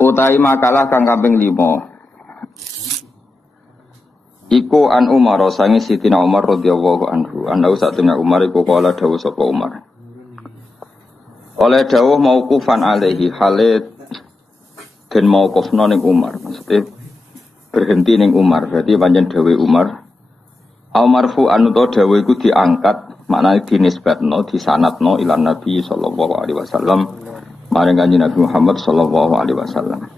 Utai makalah kang kaping 5. Iku an Umar sange Sidina Umar radhiyallahu anhu. Ana satune Umar iku kala dawuh sapa Umar. Oleh dawuh mauqufan alaihi halit den mauqufna ning Umar. Maksudnya berhenti ning Umar. Berarti pancen dawuh Umar. Au marfu'an utawa dawuh iku diangkat, maknane dinisbatno, disanadno ila Nabi sallallahu alaihi wasallam. Maring Kanjeng Nabi Muhammad sallallahu alaihi wasallam.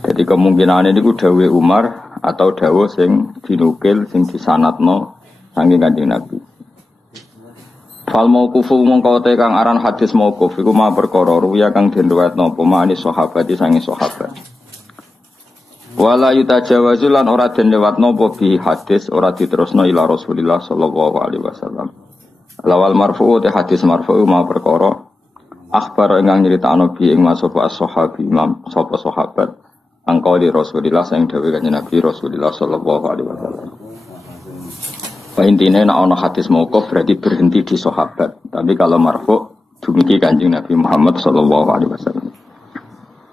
Jadi kemungkinan ini ku dawuh Umar atau dawuh sing dinukil sing disanadno saking Kanjeng Nabi. Fal mauqufu mongko te kang aran hadis mauquf iku ma perkara ruya kang den riwayatno apa mani sahabat sange sahabat. Wala yutajawazu lan ora den lewatno apa bi hadis ora diterusno ila Rasulillah sallallahu alaihi wasallam. Lawal marfu' te hadis marfu' ma perkara akhbar ingkang nyritakno bi ing masapa as-sahabi imam sapa sahabat angka di Rasulillah sing dawuh Kanjeng Nabi Rasulillah sallallahu alaihi wasallam. Intine nek ana hadis mauquf berarti berhenti di sahabat, tapi kalau marfu' dumugi Kanjeng Nabi Muhammad sallallahu alaihi wasallam.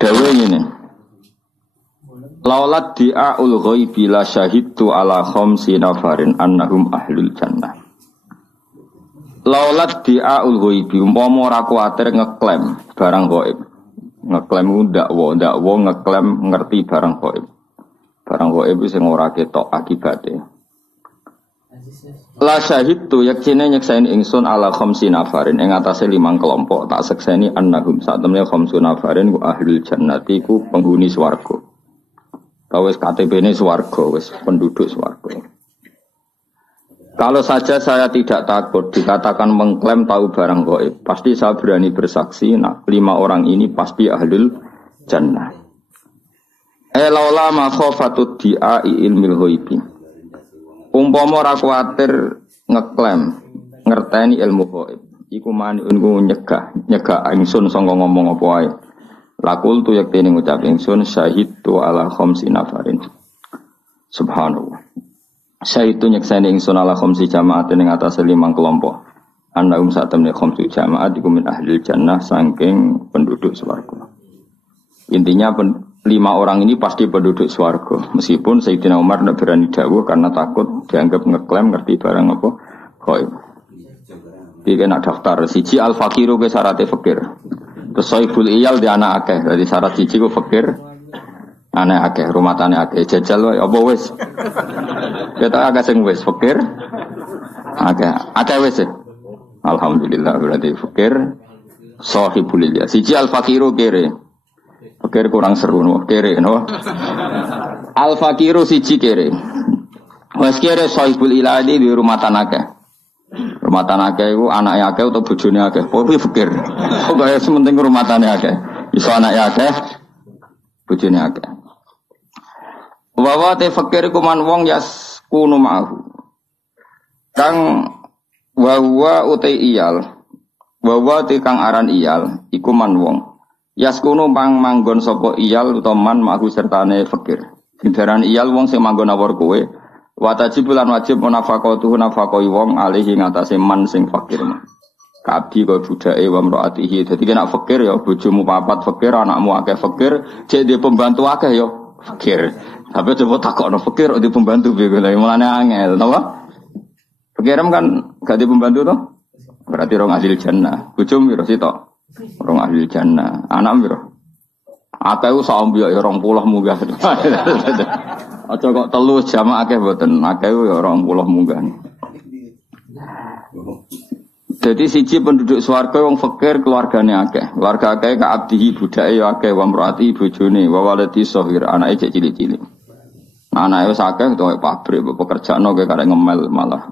Dawuh ngene. Laulat di'aul ghaibi la syahidtu ala khamsi nafarin annahum ahlul jannah. Laulat di'aul ghaibi umpama ora kuwatir ngeklaim barang gaib. Ngeklaim ndakwa ngeklaim ngerti barang gaib. Barang gaib sing ora ketok akibate. La syahidtu yaktine nyeksaini ingsun ala khamsi nafarin ing atase 5 kelompok tak sekseni annahum satemene khamsu nafarin ku ahlul jannati ku penghuni swarga. Wis KTP-ne swarga, wis penduduk swarga. Kalau saja saya tidak takut dikatakan mengklaim tahu barang gaib, pasti saya berani bersaksi, 5 orang ini pasti ahlul jannah. Laula ma khafatud di'ai ilmil ghaibi. Umpama ora kuwatir ngeklaim ngerteni ilmu gaib, iku maniun nyegah ingsun sanga ngomong apa wae. Lakul tu yaktene ngucap ingsun syahidtu ala khamsi nafarin. Subhanallah. Syahidtu nyekseni ingsun ala khamsi jamaat ning atase 5 kelompok. Annahum satamne khamsi jamaat iku min ahli jannah saking penduduk swarga. Intinya 5 orang ini pasti penduduk swarga. Meskipun Sayyidina Umar tidak berani dawuh karena takut dianggap ngeklaim ngerti barang apa gaib. Iki nak daftar siji al-faqiru ke syaratnya fakir. Terus soibul iyal di anak akeh, jadi syarat cici ku fakir, anak akeh, rumah tani akeh, jajal wae, apa wes? Kita agak sing wes fakir, akeh wes. Alhamdulillah berarti fakir, sohibul iyal. Siji al fakiru kere, fakir kurang seru, no kere, no. Al fakiru siji kere, wes kere sohibul iyal di rumah tani akeh. Rumah tanah akeh iku anake akeh utawa bojone akeh. Kuwi fikir. Kok kaya sementing rumah tanah akeh. Iso anake akeh, bojone akeh. Wa te fikir iku man wong yaskunu ma'ahu. Kang wa utai iyal. Wa te kang aran iyal iku man wong. Yaskunu manggon sapa iyal utawa man ma'ahu sertane fikir. Sindaran iyal wong sing manggon awor kowe. Watajibulan wajib munafaqatuhu nafaqoi wong alihi ngatasi man sing fakir. Kabdi kaya budake wa mraatihi. Dadi nek fakir ya bojomu papat fakir, anakmu akeh fakir, cek di pembantu akeh ya fakir. Tapi coba takokno fakir di pembantu piye lha mulane angel, napa? Fakirem kan gak di pembantu to? Berarti rong ahli jannah. Bojomu piro sitok? Rong ahli jannah. Anak piro? Akeh saombi ya 20 munggah. Aja kok telu jamaah akeh mboten, akeh ya 20 munggah. Jadi siji penduduk swarga wong fakir keluargane akeh. Keluarga akeh ka abdihi budake ya akeh wa mraati bojone wa waladi shahir anake cek cilik-cilik. Anake wis akeh to pabrik pekerjaane kaya karek ngemel malah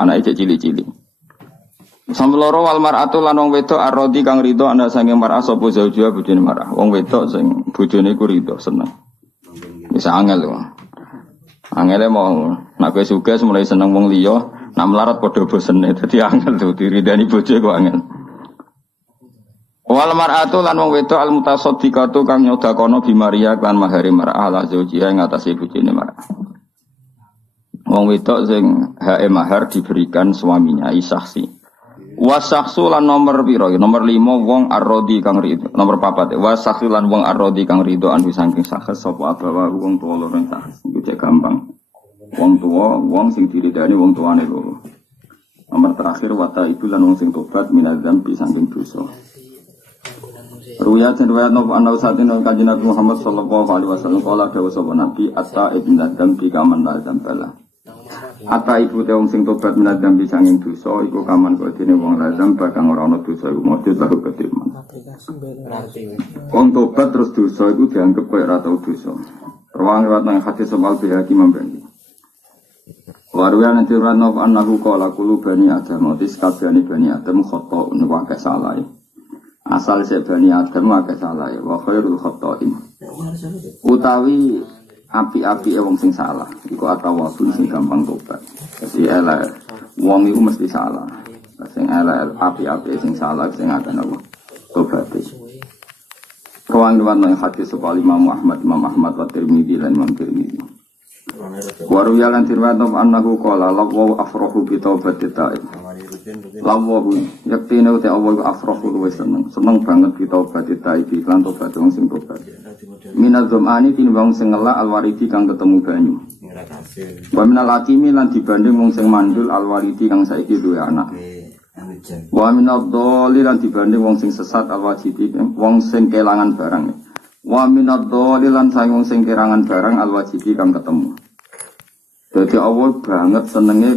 anake cek cilik-cilik. Sampe loro wal mar'atu lan wong wedok arodi kang rido ana sange mar'ah sapa zaujua bojone mar'ah. Wong wedok sing bojone ku rido seneng. Bisa angel lho. Angele mau nek kowe sugih mulai seneng wong liya, nek melarat padha bosene dadi angel tuh diridani bojo kok angel. Wal mar'atu lan wong wedok al mutasaddiqatu kang nyodakono bi Maria kan mahari mar'ah la zaujiha ing atase bojone mar'ah. Wong wedok sing hae mahar diberikan suaminya isaksi. Wasaksu lan nomor piro? Nomor 5 wong arrodi kang rido. Nomor 4 wasaksu lan wong arrodi kang rido anu saking sakes sapa abawa wong tuwa loro sakes. Iku cek gampang. Wong tuwa wong sing diridani wong tuane loro. Nomor terakhir wata itu lan wong sing tobat minadzam bi saking dosa. Ruya riwayat napa ana satin kanjeng Nabi Muhammad sallallahu alaihi wasallam kala dawuh sapa Nabi atta ibn dzam bi kaman lazam bala. Ata ibu te wong sing tobat minadzam bi sanging dosa iku kaman kok dene wong lazam bakang ora ana dosa iku mesti tahu ketiman. Wong tobat terus dosa iku dianggep koyo ora tau dosa. Ruang riwayat nang hadis soal bihaki membani. Waruya nanti ranov annahu qala kullu bani adam otis kabehane bani adam khata wa salah. Asal se bani adam wa salah wa khairul khata'in. Utawi api-api wong sing salah iku atawabun sing gampang tobat. Jadi elek wong iku mesti salah. Sing elek api-api sing salah sing akan apa tobat. Ruang riwayat nang hadis soal Imam Ahmad wa Tirmidzi lan Imam Tirmidzi. Waruya lan riwayat annahu qala lawu afrahu bi taubati ta'ib. Lawu yaktine uti awal afrahu luwes seneng banget bi taubati ta'ib lan tobat wong sing tobat. Minal dzamani tinimbang sing ngelak alwaridi kang ketemu banyu. Wa minal atimi lan dibanding wong sing mandul alwaridi kang saiki duwe anak. Wa minad dhalil lan dibanding wong sing sesat alwajidi wong sing kelangan barang. Wa minad dhalil lan wong sing kelangan barang alwajidi kang ketemu. Dadi awal banget senenge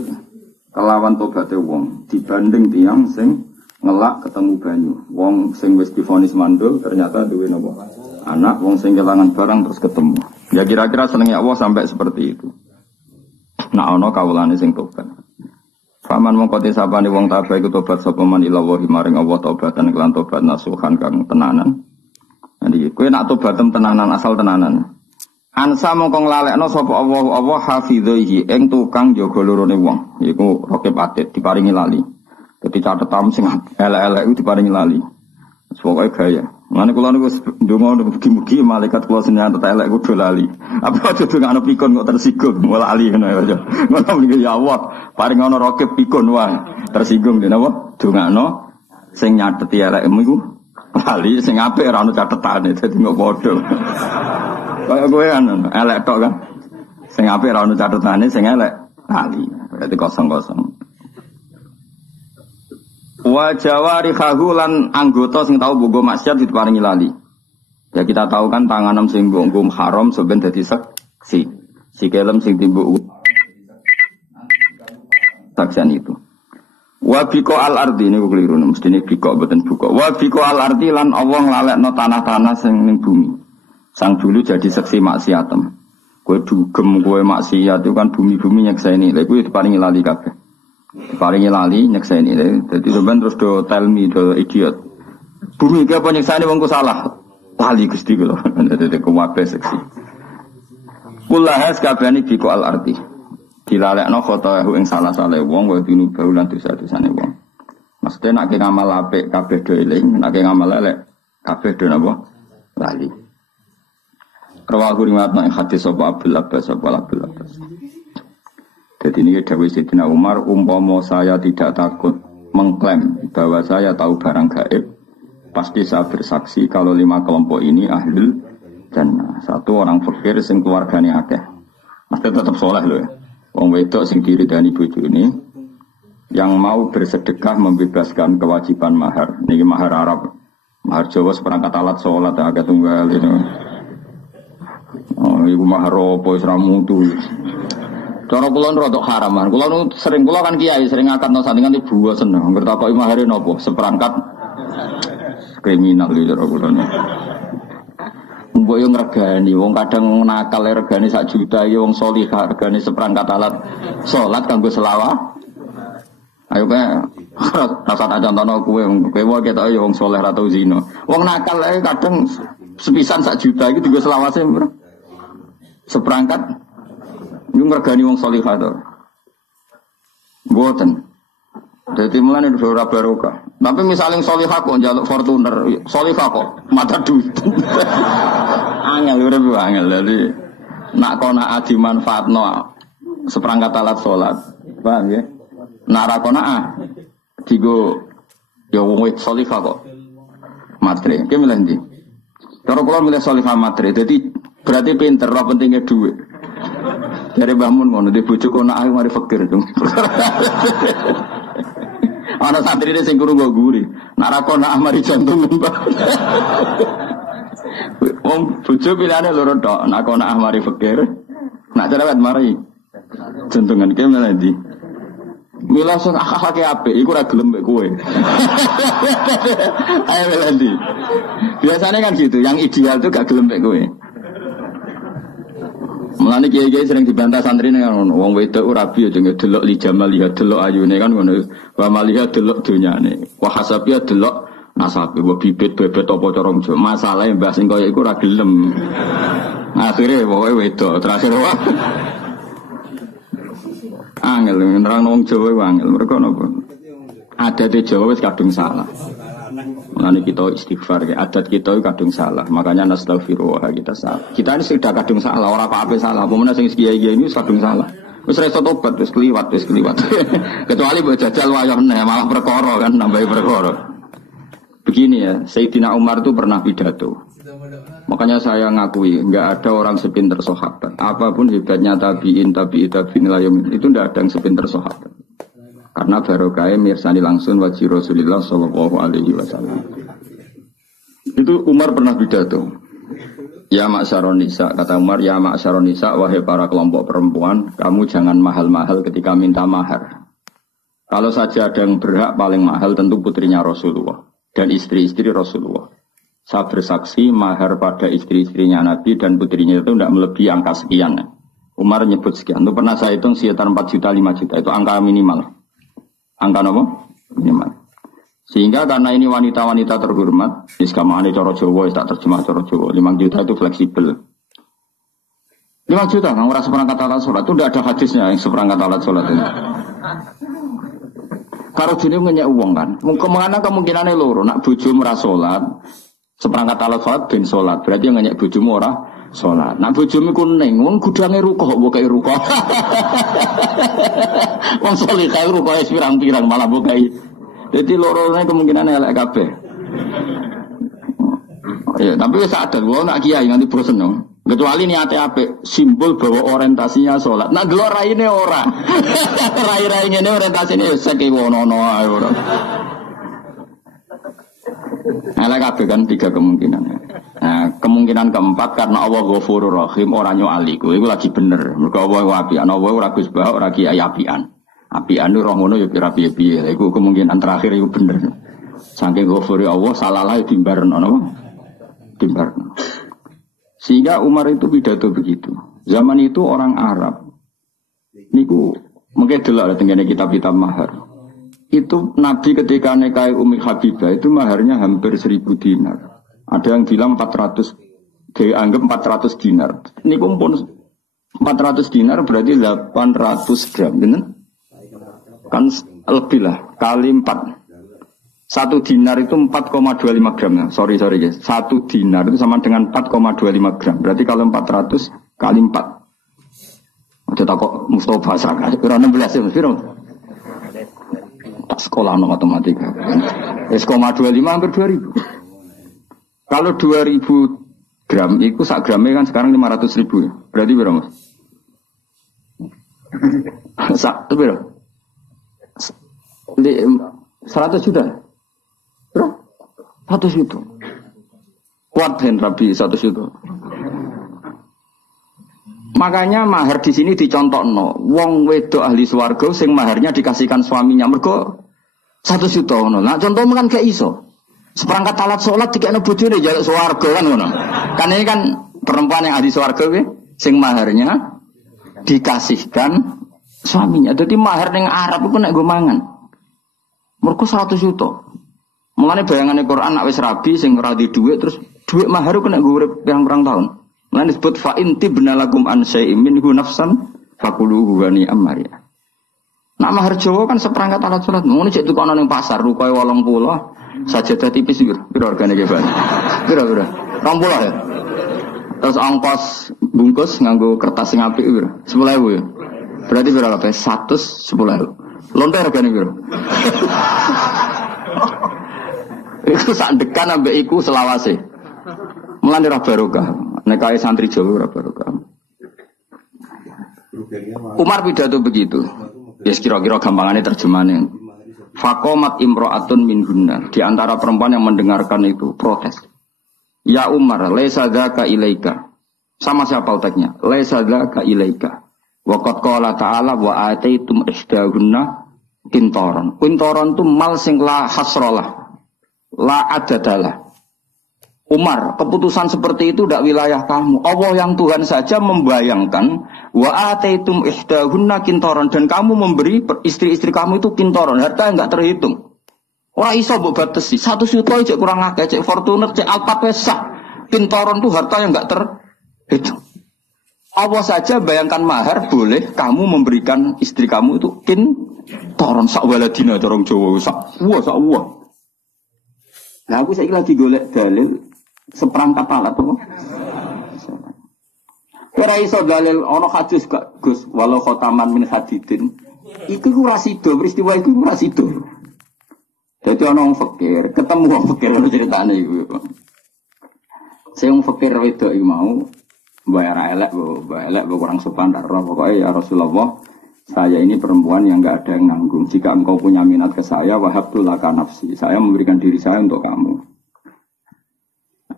kelawan tobaté wong dibanding tiyang sing ngelak ketemu banyu. Wong sing wis divonis mandul ternyata duwe napa? Anak wong sing kelangan barang terus ketemu. Ya kira-kira senengnya Allah sampai seperti itu. Nah ana kawulane sing tobat. Faman mongko disapane wong tabah iku tobat sapa man ila wa maring Allah tobatan kelan tobat nasuhan kang tenanan. Jadi kowe nak tobat tenanan asal tenanan. Ansa mongko nglalekno sapa Allah hafidhihi ing tukang jaga lorone wong. Iku rokib atit diparingi lali. Dadi catetan sing elek-elek iku diparingi lali. Pokoke gaya. Mane kula niku ndonga mugi-mugi malaikat kula senyan tetek elek kudu lali. Apa kudu ngono pikun kok tersinggung malah lali ngono ya. Ngono niki ya Allah, paring ana rokib pikun wae tersinggung dene apa? Dongakno sing nyateti elekmu iku lali sing apik ora ono catetane dadi kok padha. Kaya kowe kan elek tok kan. Sing apik ora ono catetane sing elek lali. Berarti kosong-kosong. Wa jawarihahu lan anggota sing tau bogo maksiat diparingi lali. Ya kita tahu kan tanganem sing nggo haram sampeyan dadi saksi. Sikelem sing timbuk saksian itu. Wa biko al ardi niku keliru mestine biko mboten buka. Wa biko al ardi lan Allah nglalekno tanah-tanah sing ning bumi. Sang dulu jadi saksi maksiatem. Kowe dugem kowe maksiat itu kan bumi-bumi nyekseni. Lha kuwi diparingi lali kabeh. Diparingi lali nyekseni. Dadi sampean terus do tell me do idiot. Bumi iki apa nyekseni wong ku salah. Lali Gusti kula. Dadi kuwabe saksi. Kullahas kabehane biko al ardi. Dilalekno khotohu ing salah-salah wong wa dinu baulan dosa-dosane wong. Maksudnya nek ngamal apik kabeh do eling, nek ngamal elek kabeh do napa? Lali. Rawahu riwayat nang hadis sapa Abdul Abbas sapa Abdul Abbas. Jadi ini dawuh Sayyidina Umar, umpama saya tidak takut mengklaim bahwa saya tahu barang gaib, pasti saya bersaksi kalau 5 kelompok ini ahlul jannah. 1 orang fakir sing keluargane akeh. Mesti tetap saleh lho ya. Wong wedok sing diridani bojone yang mau bersedekah membebaskan kewajiban mahar. Niki mahar Arab. Mahar Jawa seperangkat alat salat agak tunggal itu. Oh, ibu mahar apa wis ra mutu. Cara kula rodok haraman. Kula kan kiai sering ngakatno sandingan ibu seneng. Ngertakoki mahare napa? Seperangkat kriminal iki cara kula. Mbok yo ngregani wong kadang nakal regane 1 juta iki wong salihah regane seperangkat alat salat kanggo selawat. Ayo kae rasa tak contohno kowe wae ketok yo wong saleh ra tau zina. Wong nakal ae kadang sepisan 1 juta iki dienggo selawase seperangkat yo ngregani wong salihah to. Mboten. Dadi mulane ora barokah. Tapi misalnya salihah kok njaluk Fortuner, salihah kok mata duit. Angel urip angel. Dadi nak kona adi manfaatno seperangkat alat salat. Paham ya? Nak ra kona digo Ya wong Solihah kok. Matre. Ki milih ndi? Cara kula milih Solihah Matre. Dadi berarti pinter, ora pentingnya duit. Dari Mbah Mun ngono, di bojo kono ae mari fakir dong. Ana santrine sing krungu guri. Nek ra kono mari jantung Mbah. Wong bojo pilihane loro tok, nek kono mari fakir. Nek cerewet mari jantungan ki malah ndi. Mila sing akhlake apik iku ora gelem mek kowe. Ayo Melandi. Biasanya kan gitu, yang ideal tuh gak gelem mek kowe. Mulane kiai-kiai sering dibantah santri ning ngono, wong wedok ora rabi aja ngedelok li jamal lihat delok ayune kan ngono. Wa malihat delok donyane. Wa hasabiya delok nasabe, wa bibit bebet apa cara njo. Masalahe mbah sing kaya iku ora gelem. Akhire pokoke wedok terakhir wae. Angel nerang wong Jawa angel mergo napa? Adat Jawa wis kadung salah. Mulane kita istighfar ya, adat kita kadung salah. Makanya nastaghfirullah kita salah. Kita ini sudah kadung salah, ora apa-apa salah. Apa meneh sing kiai-kiai ini kadung salah. Wis reso tobat, wis kliwat. Kecuali mbok jajal wayah meneh malah perkara kan nambahi perkara. Begini ya, Sayyidina Umar itu pernah pidato. Makanya saya ngakui, enggak ada orang sepinter sahabat. Apapun hebatnya tabi'in layum, itu enggak ada yang sepinter sahabat. Karena barokah mirsani langsung wajib Rasulullah sallallahu alaihi wasallam. Itu Umar pernah pidato. Ya ma'syaron nisa, kata Umar, ya ma'syaron nisa, wahai para kelompok perempuan, kamu jangan mahal-mahal ketika minta mahar. Kalau saja ada yang berhak paling mahal tentu putrinya Rasulullah dan istri-istri Rasulullah. Saya bersaksi mahar pada istri-istrinya Nabi dan putrinya itu tidak melebihi angka sekian. Umar nyebut sekian. Itu pernah saya hitung sekitar 4 juta, 5 juta. Itu angka minimal. Angka apa? Minimal. Sehingga karena ini wanita-wanita terhormat, iskamane cara Jawa, tak terjemah cara Jawa, 5 juta itu fleksibel. 5 juta, nggak merasa seperangkat alat sholat. Itu tidak ada hadisnya yang seperangkat alat sholat ini. Kalau sini ngenyek uang kan. Kemana kemungkinannya loro. Nak bojo merasa sholat, seperangkat alat sholat ben sholat. Berarti yang ngenyek bojomu ora sholat. Nak bojomu kuning, wong gudangnya rukoh, bukai rukoh. Wong sholat kayak rukoh pirang-pirang malah bukai. Jadi lorone kemungkinannya elek kabeh. Ya, tapi wis sadar wae nak kiai nganti bosen no. Kecuali niate apik, simbol bahwa orientasinya sholat. Nak delok raine ora. Rai-rai ngene orientasine seke wono ae ora. Elek kabeh kan 3 kemungkinan. Nah, kemungkinan keempat karena Allah Ghafurur Rahim ora nyuali iku lagi bener. Mergo Allah apian, Allah ora Gus Bah ora kiai apian. Apian itu roh ngono ya piye-piye. Iku kemungkinan terakhir itu bener. Saking Ghafuri Allah salalah dimbarno napa? Dimbarno. Sehingga Umar itu pidato begitu. Zaman itu orang Arab niku mungkin delok tengene kitab-kitab mahar. Itu Nabi ketika nikahi Ummi Habibah itu maharnya hampir 1000 dinar. Ada yang bilang 400, dianggap 400 dinar. Niku pun 400 dinar berarti 800 gram, bener? Kan lebih lah, kali 4. 1 dinar itu 4,25 gram. Sorry guys. 1 dinar itu sama dengan 4,25 gram. Berarti kalau 400 kali 4. Ada takut Mustafa Saka. Kira 16 ya, Mas. Tak sekolah no matematika. 1,25 hampir 2000. Kalau 2000 gram, itu sak gramnya kan sekarang 500.000 ya. Berarti berapa Mas? Itu berapa? 100 juta. Berapa? 100 juta. Kuat ben Rabi 100 juta. Makanya mahar di sini dicontohno. Wong wedok ahli swarga sing maharnya dikasihkan suaminya mergo 100 juta ngono. Nah contohnya kan gak iso. Seperangkat alat sholat dikene bojone njaluk swarga kan ngono. Kan ini kan perempuan yang ahli swarga kuwi sing maharnya dikasihkan suaminya. Jadi mahar ning Arab iku nek nggo mangan. Mergo 100 juta. Mulane bayangane Quran nek wis rabi sing ora di dhuwit terus dhuwit mahar ku nek nggo urip pirang-pirang tahun. Mulane disebut fa inti benalakum an syai'in minhu nafsan fakuluhu wa ni'amariya. Nak mahar Jawa kan seperangkat alat salat. Ngono cek tukono ning pasar rupae 80 sajadah tipis piro regane ge, Pak? Piro? 20 ya. Terus ongkos bungkus nganggo kertas sing apik piro? 10.000 ya. Berarti piro kabeh? 110.000. Lontar regane piro? Iku sandekan ambek iku selawase. Mulane ora barokah. Nek kae santri Jawa ora barokah. Umar pidato begitu. Ya kira-kira gampangannya terjemahannya. Faqamat imra'atun minhunna. Di antara perempuan yang mendengarkan itu protes. Ya Umar, laisa dzaka ilaika. Sama siapa letaknya? Laisa dzaka ilaika. Wa qad qala ta'ala wa ataitum ihdahunna qintaran. Qintaran itu mal sing la hasralah. La adadalah. Umar, keputusan seperti itu tidak wilayah kamu. Allah yang Tuhan saja membayangkan wa ataitum ihdahunna qintaran dan kamu memberi istri-istri kamu itu qintaran, harta yang enggak terhitung. Ora iso mbok batesi. 1 juta cek kurang akeh, cek Fortuner, cek Alphard pesak. Qintaran itu harta yang enggak terhitung. Allah saja bayangkan mahar boleh kamu memberikan istri kamu itu qintaran sak waladina corong Jawa sak. Wah, sak wah. Nah aku saiki lagi golek dalil seperangkat alat apa? Ora iso dalil ana hadis gak Gus, walau khotaman min hadidin. Iku ora sida, peristiwa iku ora sida. Dadi ana wong fakir, ketemu wong fakir ceritane iku. Sing wong fakir wedok iki mau bayar elek, bayar kurang sopan darah pokoknya ya Rasulullah. Saya ini perempuan yang enggak ada yang nanggung. Jika engkau punya minat ke saya, wahabtu laka nafsi. Saya memberikan diri saya untuk kamu.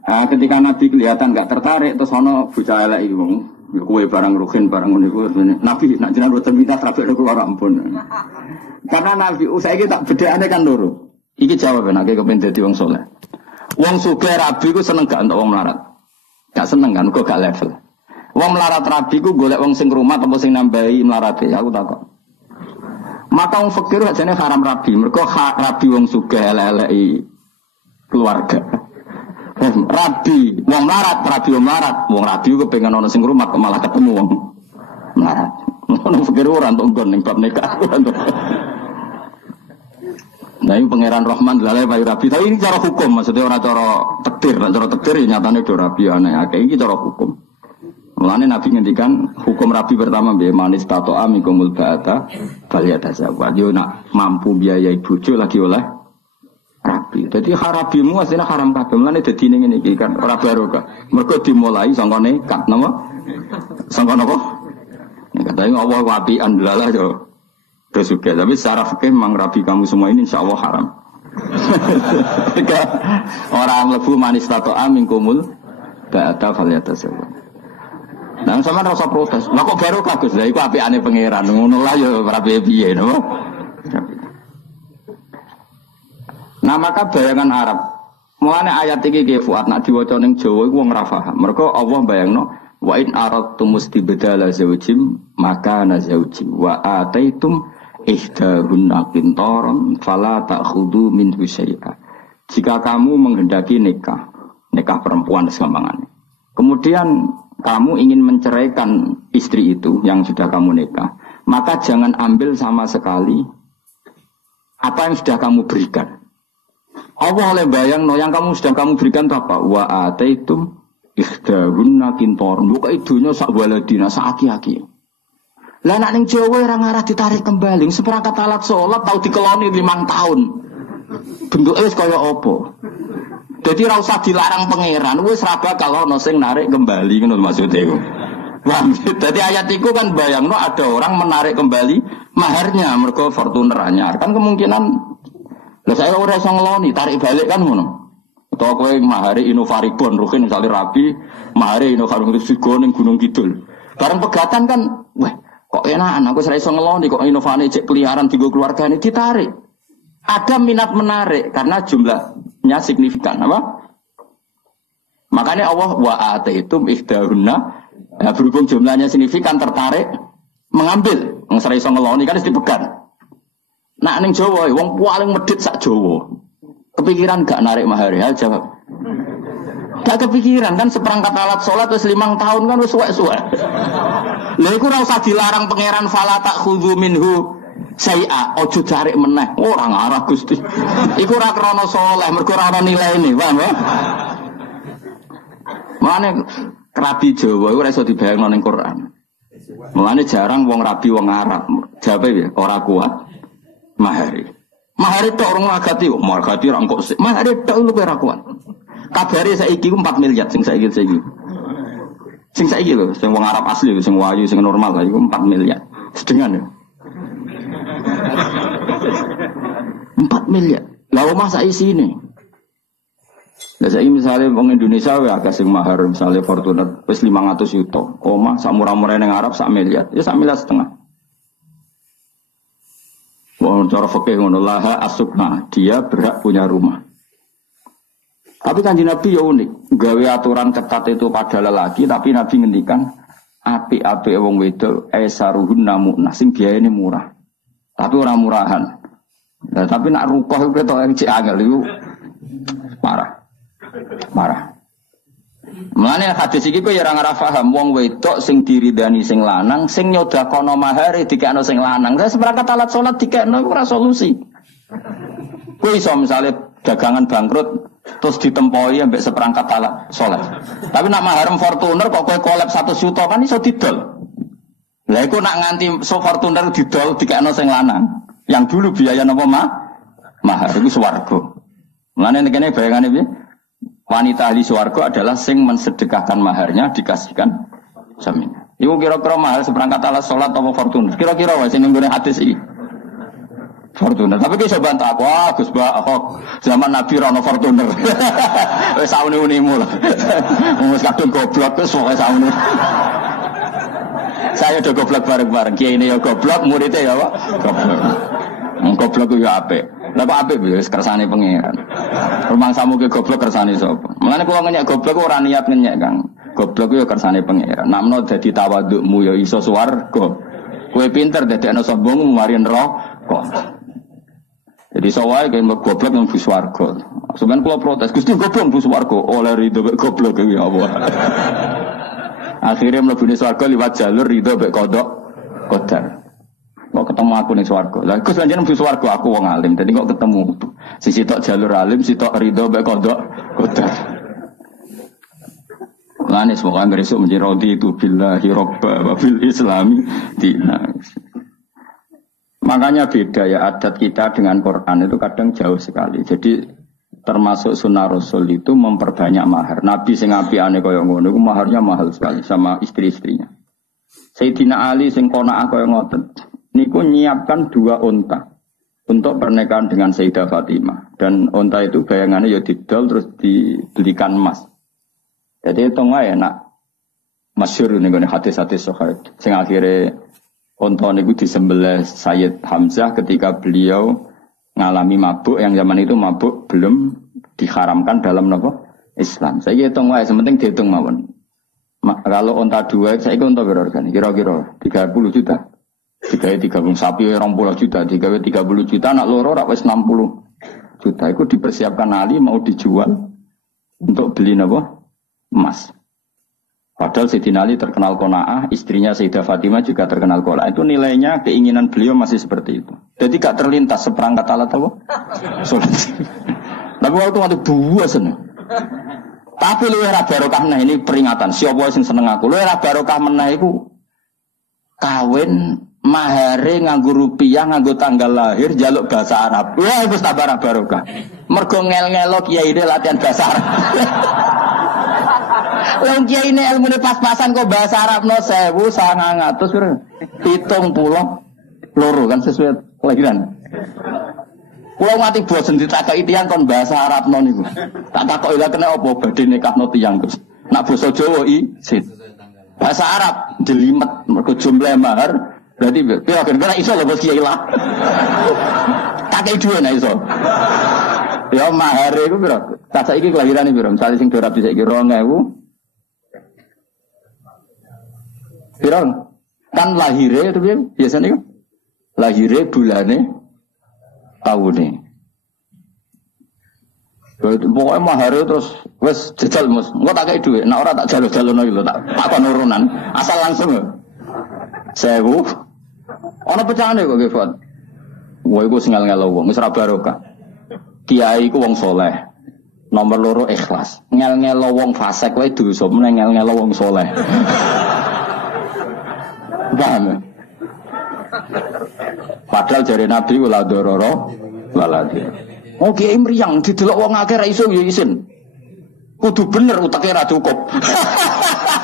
Nah, ketika Nabi kelihatan enggak tertarik, terus ono bocah elek iki wong, kowe barang ruhin barang niku. Nabi nak jenengan boten minat rabe keluar ampun. Karena Nabi saiki tak bedakane kan loro. Iki jawaban nek kepen dadi wong saleh. Wong sugih rabi ku seneng gak entuk wong melarat. Gak seneng kan kok gak level. Wong melarat rabi ku golek wong sing rumat apa sing nambahi melarate, aku takok. Maka wong fakir ajane haram rabi, mergo rabi wong sugih elek-eleki keluarga. Rabi wong melarat, rabi wong melarat, wong rabi ku pengen ana sing rumat kok malah ketemu wong melarat. Wong fakir ora entuk nggon ning bab nikah. Nah ini pangeran Rahman lalai bayi rabi, tapi ini cara hukum, maksudnya orang cara takdir, cara takdir nyatanya do rabi aneh, ini cara hukum. Mulanya Nabi ngendikan hukum rabi pertama biaya manis tato amikumul ba'ata baliyata zawad. Yo nak mampu biayai bojo lagi oleh rabi. Jadi harabimu aslinya haram kabeh. Mulanya dadi ning iki kan ora barokah. Mergo dimulai sangka nekat napa? Sangka napa? Nek katanya Allah wapian delalah yo. Terus juga, tapi secara fikih memang rabi kamu semua ini insya Allah haram. Orang lebu manis tato amikumul ba'ata baliyata zawad. Nah, sama rasa protes. Lah kok baru kagus lah iku apikane pangeran. Ngono lah ya ora piye-piye no. Nah, maka bayangan Arab. Mulane ayat iki ki Fuad nak diwaca ning Jawa iku wong ora paham. Mergo Allah bayangno wa in aradtum mustibdala zawjim maka nazauji wa ataitum ihdahunna qintaran fala ta'khudhu minhu syai'a. Jika kamu menghendaki nikah perempuan segampangannya. Kemudian kamu ingin menceraikan istri itu yang sudah kamu nikah, maka jangan ambil sama sekali apa yang sudah kamu berikan. Allah oleh bayang no yang sudah kamu berikan itu apa? Wa ataitum ihdahunna qintaran. Buka idunya sak waladina sak aki-aki. Lah nek ning Jawa ora ngarah ditarik kembali, seperangkat alat salat tau dikeloni 5 tahun. Bentuke wis kaya apa? Jadi ora usah dilarang pangeran, wis ra bakal ono sing narik kembali ngono maksudnya iku. Paham? Dadi ayat iku kan bayangno ada orang menarik kembali maharnya mergo Fortuner anyar. Kan kemungkinan lha saya ora iso ngeloni, tarik balik kan ngono. Utawa kowe mahari Innovaribon rukin misale rabi, mahari Innovaribon Sigo ning Gunung Kidul. Bareng pegatan kan, wah kok enakan aku ora iso ngeloni kok Innovane cek peliharaan digo keluargane ditarik. Ada minat menarik karena jumlahnya signifikan apa? Makanya Allah wa ataitum ihdahunna, nah, berhubung jumlahnya signifikan tertarik mengambil, wong ora iso ngeloni kan wis dipegat. Nak ning Jawa wong paling medhit sak Jawa. Kepikiran gak narik mahar ya jawab. Gak kepikiran kan seperangkat alat sholat wis 5 tahun kan wis suwek-suwek. Lha iku ora usah dilarang pangeran fala ta'khudhu minhu saya ojo cari meneh orang arah Gusti. Iku ora krana saleh, mergo ora ana nilaine, paham ya? Mane rabi Jawa iku ora iso dibayangno ning Quran. Mulane jarang wong rabi wong Arab. Jawabe ya ora kuat mahari. Mahar itu orang margati orang kok sih. Mahar itu lu perakuan. Kabare saiki ku 4 miliar sing saiki. Sing saiki lho, sing wong Arab asli, sing wayu, sing normal iku 4 miliar. Sedengan ya. 4 miliar. Lah omah sak isine. Lah saiki misale wong Indonesia wae agak sing mahar misale Fortuner wis 500 juta. Omah sak murah-murah ning Arab sak miliar. Ya sak miliar setengah. Wong cara fikih ngono laha asukna, dia berhak punya rumah. Tapi Kanjeng Nabi ya unik, gawe aturan ketat itu pada lelaki, tapi Nabi ngendikan apik-apik wong wedok aisaruhun namuna sing biayane murah. Tapi ora murahan. Nah, tapi nak rukoh iku ketok cek angel iku parah. Mulane hadis iki kok ya ora ngarah paham wong wedok sing diridani sing lanang sing nyodakono mahare dikekno sing lanang. Lah seperangkat alat salat dikekno iku ora solusi. Kuwi iso misale dagangan bangkrut terus ditempoi ambek seperangkat alat salat. Tapi nak mahar Fortuner kok kowe kolab 1 juta kan iso didol. Lah iku nak nganti Fortuner didol dikekno sing lanang. Yang dulu biaya napa mahar iku swarga. Mulane kene bayangane piye? Wanita ahli swarga adalah sing mensedekahkan maharnya dikasihkan suaminya. Iku kira-kira mahar seperangkat alat salat apa Fortuner? Kira-kira wae sing nggone hadis iki. Fortuner. Tapi bisa bantu aku, Gus Ahok. Zaman Nabi rono Fortuner. Wes saune-unimu lah. Wes kadung goblok wis pokoke saune. Saya udah goblok bareng-bareng. Kiai ini ya goblok, muridnya ya Pak. Goblok itu ya apik. Lah kok apik wis kersane pangeran. Rumang samu ke goblok kersane sapa? Mulane kula ngenyek goblok ora niat ngenyek, Kang. Goblok yo kersane pangeran. Namno dadi tawadukmu ya iso swarga. Kowe pinter dadekno sombongmu mari neraka. Jadi sawai kayak goblok yang bus warga. Sebenarnya kalau protes, Gusti goblok bus warga oleh ridho bek goblok ya Allah. Akhirnya mlebu swarga liwat jalur ridho bek kodok kodar. Kok ketemu aku ning swarga. Lah Gus lanjane bus warga aku wong alim. Dadi kok ketemu sisi tok jalur alim, sisi tok ridho bek kodok kodar. Lane semoga besok menjadi rodi itu billahi robba wa bil islami dina. Makanya beda ya adat kita dengan Quran itu kadang jauh sekali. Jadi termasuk sunnah Rasul itu memperbanyak mahar. Nabi sing apikane kaya ngono iku maharnya mahal sekali sama istri-istrinya. Sayyidina Ali sing qanaah kaya ngoten. Niku nyiapkan 2 unta untuk pernikahan dengan Sayyidah Fatimah. Dan unta itu bayangannya ya didol terus dibelikan emas. Jadi itu wae nak masyhur ning hadis-hadis sahih. Sing akhire unta niku disembelih Sayyid Hamzah ketika beliau ngalami mabuk yang zaman itu mabuk belum diharamkan dalam Islam. Saya hitung wae, sementing dihitung mawon. Kalau unta 2, saya unta berapa? Kira-kira 30 juta. Digawe 30 sapi 20 juta, digawe 30 juta anak loro rak wis 60 juta. Itu dipersiapkan Ali mau dijual untuk beli emas. Padahal Sayyidina Ali terkenal qanaah, istrinya Sayyidah Fatimah juga terkenal qanaah. Itu nilainya keinginan beliau masih seperti itu. Jadi gak terlintas seperangkat alat apa? Tapi waktu buasen. Tapi lu era barokah nah ini peringatan. Siapa sing seneng aku? Lu era barokah menah iku kawin mahare nganggo rupiah, nganggo tanggal lahir, jaluk bahasa Arab. Wah, wis tambah barokah. Mergo ngel-ngelo kiyaine latihan bahasa Arab. Wong kiai ini ilmu pas-pasan kok bahasa Arab no 1900 70 loro kan sesuai kelahiran. Kulo mati bosen ditakoki tiyang kon bahasa Arab no niku. Tak takoki lha kena apa badhe nikahno tiyang Gus. Nak basa Jawa isin. Bahasa Arab jelimet mergo jumlah mahar berarti pira kira iso lho Bos Kiai lah. Tak kei dhuwit nek iso. Ya mahar iku pira? Tak saiki kelahirane pira? Misale sing dorap saiki 2000 Pirang kan lahirnya itu biasanya kan lahirnya bulannya tahunnya. Pokoknya mahar terus wes jajal mus, enggak tak kayak duit, nak orang tak jalur lagi lo, tak penurunan, asal langsung ya. 1000, orang pecahan kok Gifat. Wah, aku singal ngelau, misra barokah. Kiai ku wong soleh, nomor loro ikhlas. Ngel-ngelo wong fasik wae dosa, meneh ngel-ngelo wong soleh. Paham ya? Padahal jari Nabi la dororo waladi. Oh kiai mriyang didelok wong akeh ra iso ya isin. Kudu bener uteke ra cukup.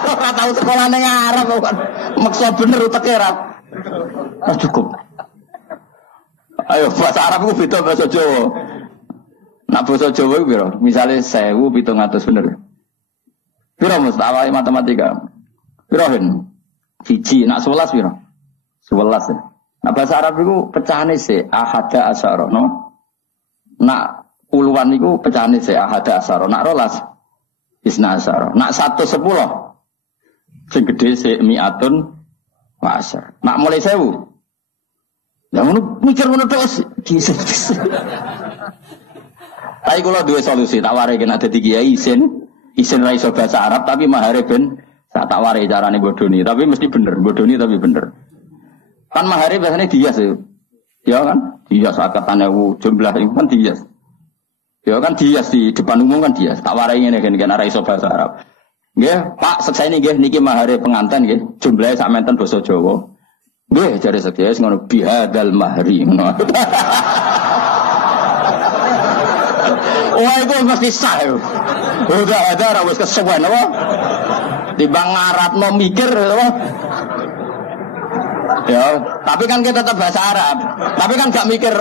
Ora tau sekolah ning Arab kok. Maksa bener uteke ra cukup. Ayo bahasa Arab ku beda bahasa Jawa. Nak bahasa Jawa ku piro? Misale 1700 bener. Piro mustawai matematika? Piro hen? Siji nak 11 piro? 11 ya. Nah bahasa Arab itu pecahane se ahada asyara no. Nak puluhan itu pecahane se ahada asyara. Nak rolas isna asyara. Nak 110 sing gede se mi'atun wa asyar. Nak mulai 1000 ya ngono mikir ngono tok. Tapi kalau dua solusi tak warai kena dadi kiai isin ra iso bahasa Arab tapi mahare ben tak warai carane bodoni tapi mesti bener bodoni tapi bener. Kan mahare biasanya dias ya. Ya kan? Dias akatane jumlah itu kan dias. Ya kan dias di depan umum kan dias. Tak warai ngene kan ra iso bahasa Arab. Nggih, Pak, sekseni nggih niki mahare penganten nggih. Jumlahe sak menten basa Jawa. Nggih, jare sekseni ngono bihadal mahri ngono. Wah, itu mesti sah. Udah ada wis kesuwen apa? Timbang ngarapno mikir apa? Ya, tapi kan kita tetap bahasa Arab. Tapi kan gak mikir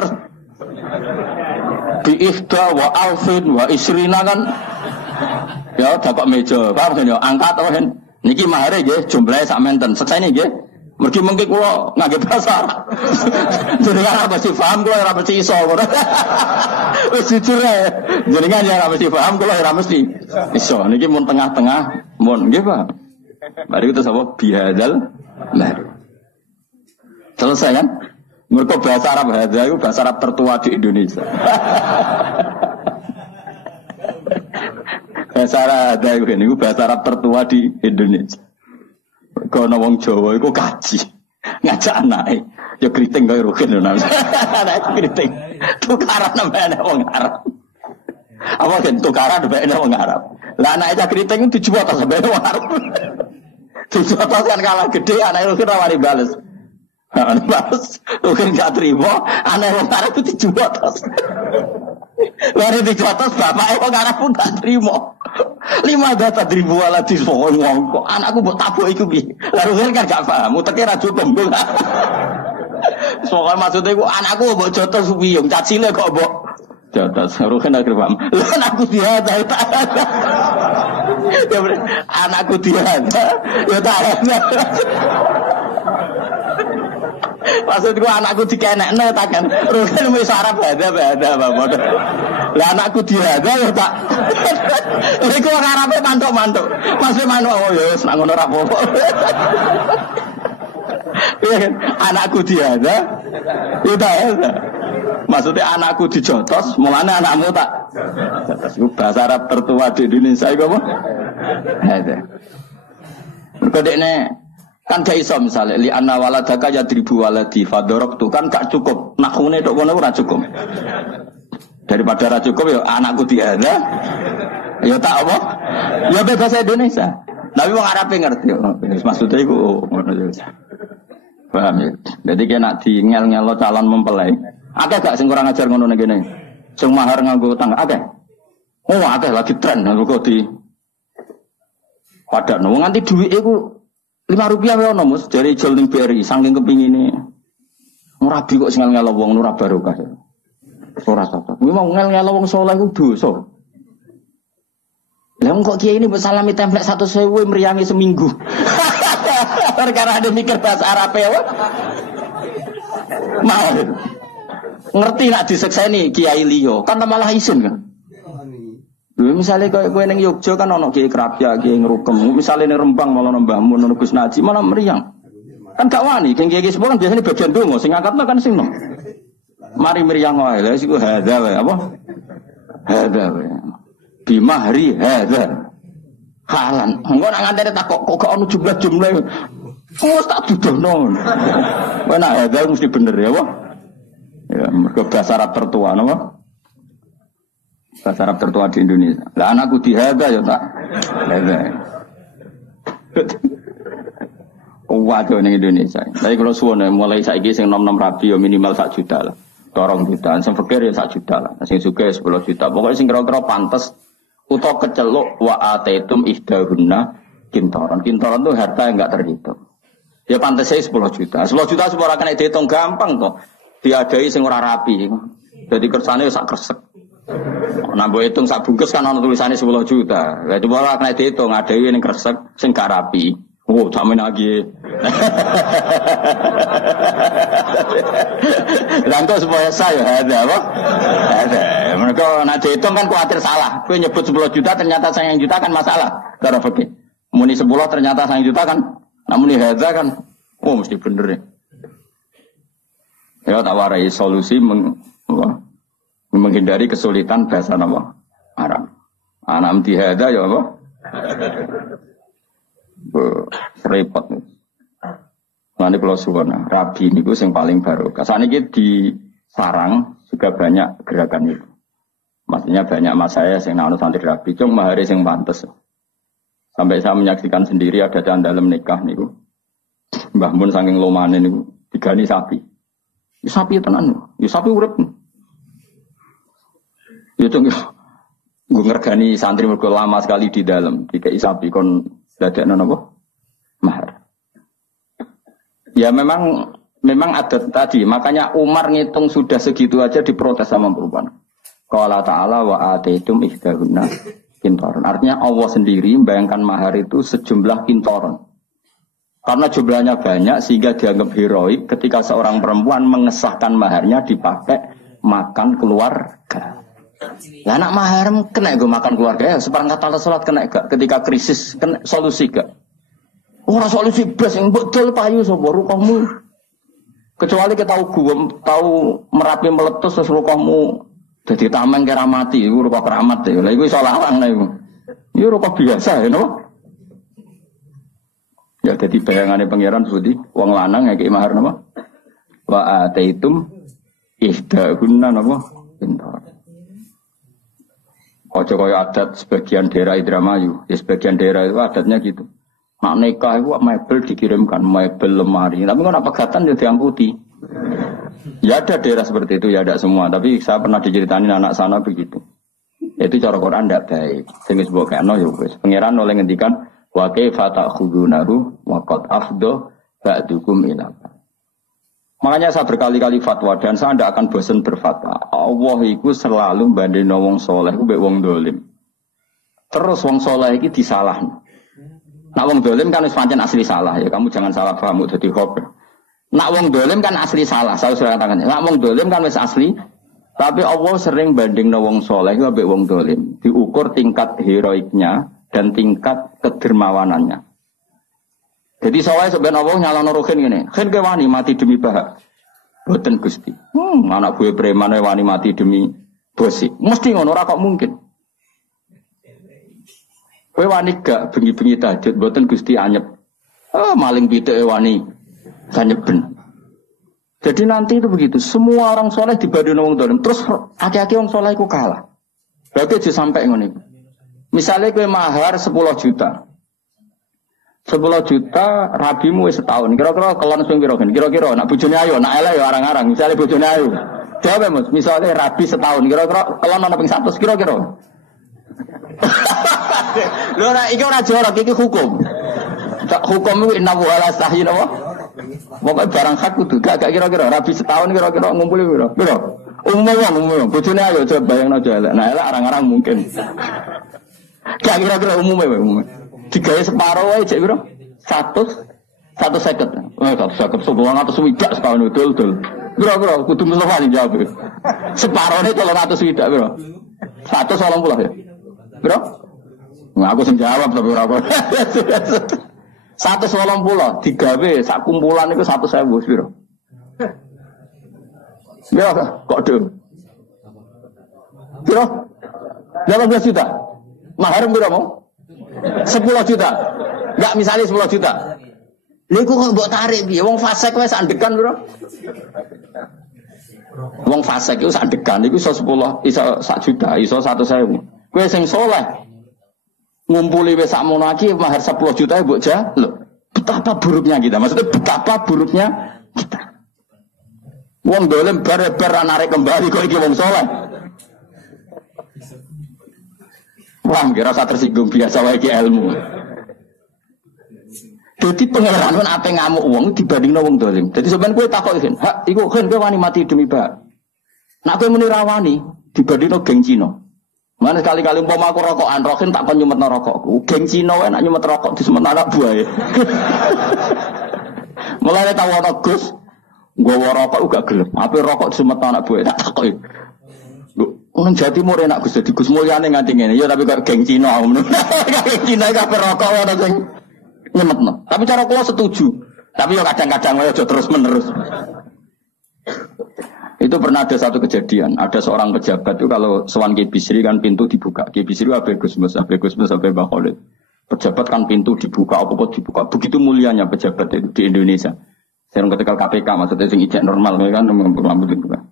bi ihda wa alfin wa isrina kan. Ya, dapat meja. Paham kan ya? Angkat apa kan? Niki mahare nggih jumlahe sak menten. Seksene nggih. Mergi mungkin kula ngangge bahasa Arab. Jenengan apa sih paham kula ora mesti iso. Wis jujur ae. Jenengan ya ora mesti paham kula ora mesti iso. Niki mun tengah-tengah mun nggih, Pak. Mari kita sapa bihadzal mahri. Selesai kan? Mergo bahasa Arab hadza itu bahasa Arab tertua di Indonesia. Bahasa Arab hadza itu bahasa Arab tertua di Indonesia. Kono wong Jawa iku kaji. Ngajak anake. Ya kriting kaya rugen lho. Anak kriting. Tukaran nambah wong Arab. Apa kan tukaran nambah wong Arab. Lah anak aja kriting 7 atas sampai wong Arab. 7 atas kan kalah gede anak rugen rawani bales. Bales rugen gak terima anak wong Arab itu 7 atas. Lari 7 atas bapak wong Arab pun gak terima. 5 data ribu ala disfon ngongko anakku mbok tabuk iku piye lalu kan gak paham uteke ra cukup soal maksudnya iku anakku mbok jotos piyung cacile kok mbok jotos karo kan akhir paham lha anakku dia ya anakku dia ya tak maksudku anakku dikenekne tak kan rugen wis Arab ada Bapak. Lah anakku diada ya tak. Iku wong Arabe mantuk-mantuk. Masih manuk oh ya wis nang ngono ra apa-apa. Anakku diada ya tak. Maksudnya anakku dijotos, mulane anakmu tak. Iku bahasa Arab tertua di Indonesia iku apa? Ada. Mergo dekne kan gak iso misalnya li anna waladaka yadribu waladi fadoroktu kan gak cukup nakune tok kono ora cukup daripada ora cukup ya anakku diada ya tak apa ya bahasa Indonesia tapi wong Arab ngerti maksudnya iku ngono ya paham ya jadi kena di ngel-ngelo calon mempelai akeh gak sing kurang ajar ngono ngene sing mahar nganggo tangga akeh oh akeh lagi tren kok di padha wong nganti dhuwit iku Rp5 wae ono Mus dari jual ning BRI saking kepingine. Murabi kok sing ngel-ngelo wong ora barokah. Ora cocok. Kuwi mau ngel-ngelo wong saleh ku dosa. Lah kok kiai ini mbok salami template 100.000 meriangi seminggu. Karena ada mikir bahasa Arab ya. Mau. Ngerti nak disekseni kiai liya, kan malah isin kan. Misalnya kowe ning Yogya kan ono kiai kerapya, kiai ngrukem. Misalnya ning Rembang malah mbahmu ono Gus Naji malah meriang. Kan gak wani, kiai sepuh kan biasanya bagian donga sing angkatno kan sing nom. Mari meriang wae, lha iku hadza wae apa? Hadza wae. Bi mahri hadza. Halan. Engko nak ngantene takok kok gak ono jumlah-jumlah. Wes tak dudono. Kowe nak hadza mesti bener ya, apa? Ya, mergo bahasa Arab tertua napa? Bahasa Arab tertua di Indonesia. Lah anakku dihada ya tak. Hada. Waduh ning Indonesia. Tapi kalau suwone mulai saiki sing nom-nom rabi ya minimal 1 juta lah. Torong jutaan, sing fakir ya 1 juta lah. Sing sugih 10 juta. Pokoknya sing kira-kira pantes utawa keceluk wa ataitum ihdahunna kintoron. Kintoron itu harta yang enggak terhitung. Ya pantes saya 10 juta. 10 juta semua akan dihitung gampang kok. Diadai sing ora rapi. Jadi kersane sak kresek. Nambah hitung sak bungkus kan ana tulisane 10 juta. Lah itu malah akan dihitung adai ning kresek sing gak rapi. Oh, jamin lagi. Lantas supaya saya ada apa? Ada. Mereka nanti hitung kan khawatir salah. Kau nyebut 10 juta ternyata sayang juta kan masalah. Cara fikih. Muni 10 ternyata sayang juta kan. Namun ini hadza kan. Oh mesti bener ya. Ya tak warai solusi menghindari kesulitan bahasa nama Arab. Anam dihada ya apa? Repot nih. Nanti kalau suwana rabi ini gue yang paling baru. Saat ini di sarang juga banyak gerakan itu. Maksudnya banyak mas saya yang nanu santri rabi. Cuma hari yang pantas. Sampai saya menyaksikan sendiri ada dalam nikah nih. Mbah Mun saking lomane nih digani sapi. Ya, sapi tenan. Ya sapi urip. Itu gue ngergani santri mergo lama sekali di dalam. Dikai sapi kon dadekno napa? Mahar. Ya memang ada tadi, makanya Umar ngitung sudah segitu aja diprotes sama perempuan. Qala ta'ala wa ataitum ihdahunna kintaron. Artinya Allah sendiri membayangkan mahar itu sejumlah kintaron. Karena jumlahnya banyak sehingga dianggap heroik ketika seorang perempuan mengesahkan maharnya dipakai makan keluarga. Ya anak mahar kena gue makan keluarga ya seperangkat alat sholat kena gak ketika krisis kena solusi gak? Ora solusi blas yang betul payu sapa rukohmu. Kecuali kita tahu Merapi meletus terus rukohmu jadi tameng kira mati iku rukoh keramat ya. Lah iku iso larang lah iku. Iku rukoh biasa ya no. Ya jadi bayangannya pangeran Budi wong lanang ngekeki mahar napa? Wa ataitum ihdahunna napa? Pintar. Ojo kaya adat sebagian daerah Indramayu, ya sebagian daerah itu adatnya gitu. Mak nikah itu mebel dikirimkan, mebel lemari. Tapi kalau pegatan ya diangkuti. Ya ada daerah seperti itu, ya ada semua. Tapi saya pernah diceritain anak sana begitu. Itu cara Quran tidak baik. Sehingga sebuah kena ya wis. Pangeran oleh ngendikan wa kaifa ta'khudunahu wa qad afdha ba'dukum ila. Makanya saya berkali-kali fatwa dan saya tidak akan bosan berfatwa. Allah itu selalu bandingno wong soleh mbek wong dolim. Terus wong soleh iki disalahno. Nak wong dolim kan wis pancen asli salah ya, kamu jangan salah paham dadi hob. Nak wong dolim kan asli salah, saya sudah katakan. Nak wong dolim kan wis asli, tapi Allah sering bandingno wong saleh mbek wong dolim, diukur tingkat heroiknya dan tingkat kedermawanannya. Jadi saleh sebenarnya Allah nyalano rohin ngene, "Khen ke wani mati demi bahak." Boten Gusti. Anak gue preman wani mati demi bosi. Mesti ngono ora kok mungkin. Kowe wani gak bengi-bengi tahajud mboten Gusti anyep. Maling pitik wani anyeben. Jadi nanti itu begitu, semua orang soleh dibanding wong dolim. Terus aki-aki wong soleh iku kalah. Berarti aja sampai ngono iku. Misale kowe mahar 10 juta. 10 juta rabimu wis setahun. Kira-kira kelon sing piro kan? Kira-kira nak bojone ayo, nak elek ya arang-arang. Misale bojone ayo. Jawab Mas, misale rabi setahun. Kira-kira kelon ana ping 100 kira-kira. Lho ora iki ora jorok iki hukum. Hukum iki inna wala sahin apa? Pokoke barang hak kudu gak kira-kira rabi setahun kira-kira ngumpuli piro? Piro? Umum. Bojone ayo coba bayangno aja elek. Nah elek arang-arang mungkin. Gak kira-kira umum. Digawe separo wae cek piro? 150. 150 200 setahun dul. Piro kudu Mustafa sing jawab. Separone 300 widak piro? 180 ya. Bro? Nah, aku sing jawab tapi ora kok. 180 digawe sak kumpulan iku 100.000 piro? Ya kok do. Piro? 18 juta. Mahar piro mau? 10 juta. Enggak misalnya 10 juta. Niku kok mbok tarik piye? Wong fasik wis sandekan piro? Wong fasik iku sandekan iku iso 10, iso 1 juta, iso 100.000. Kowe sing saleh ngumpuli wis sakmono iki mahar 10 juta mbok ja. Lho, betapa buruknya kita. Maksudnya betapa buruknya kita. Wong dolim bar-bar narik kembali kok iki wong saleh. Wah, kira rasa tersinggung biasa wae iki ilmu. Jadi pengeran kan apa ngamuk wong dibandingno wong dolim. Jadi sampean kowe takok iki, "Hak, iku kan kowe wani mati demi bak." Nak kowe muni rawani dibandingno geng Cina. Mana sekali-kali umpama aku rokokan, rokin tak kon nyumetno rokokku. Geng Cina wae nak nyumet rokok disemet anak buah. Mulane tahu ana Gus, nggawa rokok uga gelem. Ape rokok disemet anak buah tak takoki. Nang Jawa Timur enak Gus, dadi Gus mulyane nganti ngene. Ya tapi kok geng Cina ngono. Geng Cina kabeh rokok ana sing nyemetno. Tapi cara kula setuju. Tapi yo kadang-kadang wae aja terus-menerus. Itu pernah ada satu kejadian. Ada seorang pejabat itu kalau sowan Ki Bisri kan pintu dibuka. Ki Bisri abe Gusmus sampai Mbah Khalid. Pejabat kan pintu dibuka, apa dibuka. Begitu mulianya pejabat itu di Indonesia. Saya ketika KPK maksudnya sing ijek normal kan rambut itu kan.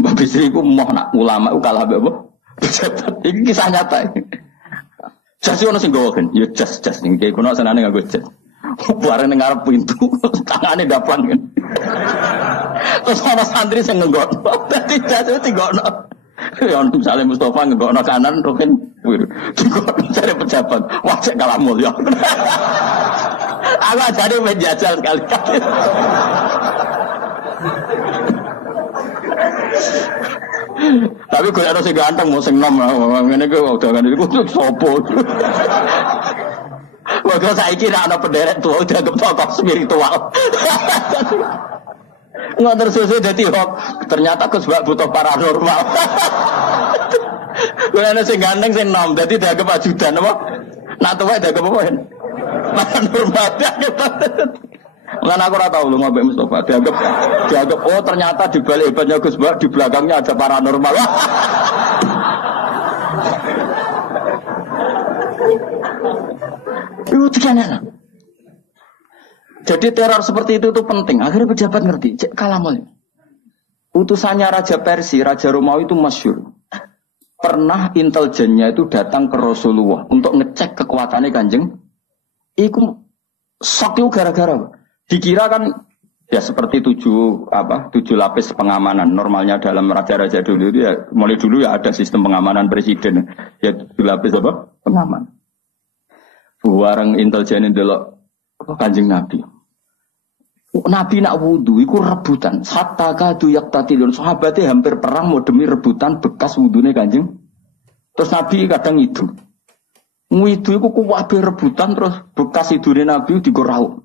Mbah Bisri itu mau nak ulama itu kalah apa? Pejabat. Ini kisah nyata. Jas ono sing gowo kan. Ya jas ning iki kono senane nganggo jas. Bareng ning ngarep pintu, tangane dapan kan. Terus ana santri sing nggokno. Dadi jas itu tinggono. Ya misalnya Mustafa nggokno kanan roken tinggono cari pejabat. Wah cek kalah mulya. Aku ajare menjajal sekali-kali. Tapi gue ada sing ganteng mau sing nom ngene iki udah kan iku sopo. Waduh saiki ra ana penderet tuwa dianggap tokoh spiritual. Nggak tersusun jadi hoax. Ternyata Gus Bak butuh paranormal. Gue ada sing ganteng sing nom jadi dianggap ajudan apa? Nak tuwa dianggap apa? Paranormal dianggap. Lan aku ora tau lu ngombe Mustafa dianggap oh ternyata di balik hebatnya Gus Bak di belakangnya ada paranormal. Itu kan. Jadi teror seperti itu tuh penting. Akhirnya pejabat ngerti. Cek kalamul. Utusannya Raja Persia, Raja Romawi itu masyhur. Pernah intelijennya itu datang ke Rasulullah untuk ngecek kekuatannya Kanjeng. Iku sok itu gara-gara. Dikira kan ya seperti tujuh lapis pengamanan. Normalnya dalam raja-raja dulu itu ya mulai dulu ya ada sistem pengamanan presiden. Ya 7 lapis apa? Pengaman. Bareng intelijen delok Kanjeng Nabi. Nabi nak wudu iku rebutan. Hatta kadu yaqtatilun. Sahabatnya hampir perang mau demi rebutan bekas wudune Kanjeng. Terus Nabi kadang itu. Ngidu iku kuwabe rebutan terus bekas idune Nabi digorau.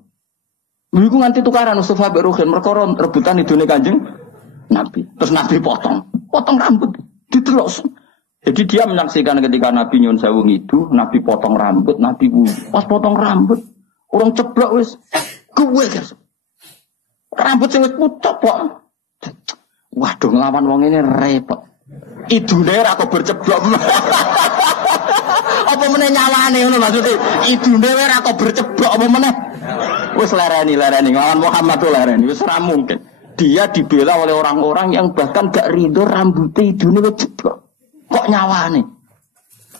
Iku nganti tukaran Mustafa mbek Ruhin perkara rebutan idune Kanjeng Nabi. Terus Nabi potong rambut. Ditelok. Jadi dia menyaksikan ketika Nabi nyun sewu ngidu, Nabi potong rambut, Nabi pas potong rambut, orang ceblok wis gue guys. Rambut sing wis pucuk kok. Waduh nglawan wong ini repot. Idune ra kok berceblok. Apa meneh nyawane ngono maksudnya? Idune ra kok berceblok apa meneh? Wis lereni nglawan Muhammad tuh lereni wis ora mungkin. Dia dibela oleh orang-orang yang bahkan gak ridho rambutnya idune wis ceblok. Kok nyawane?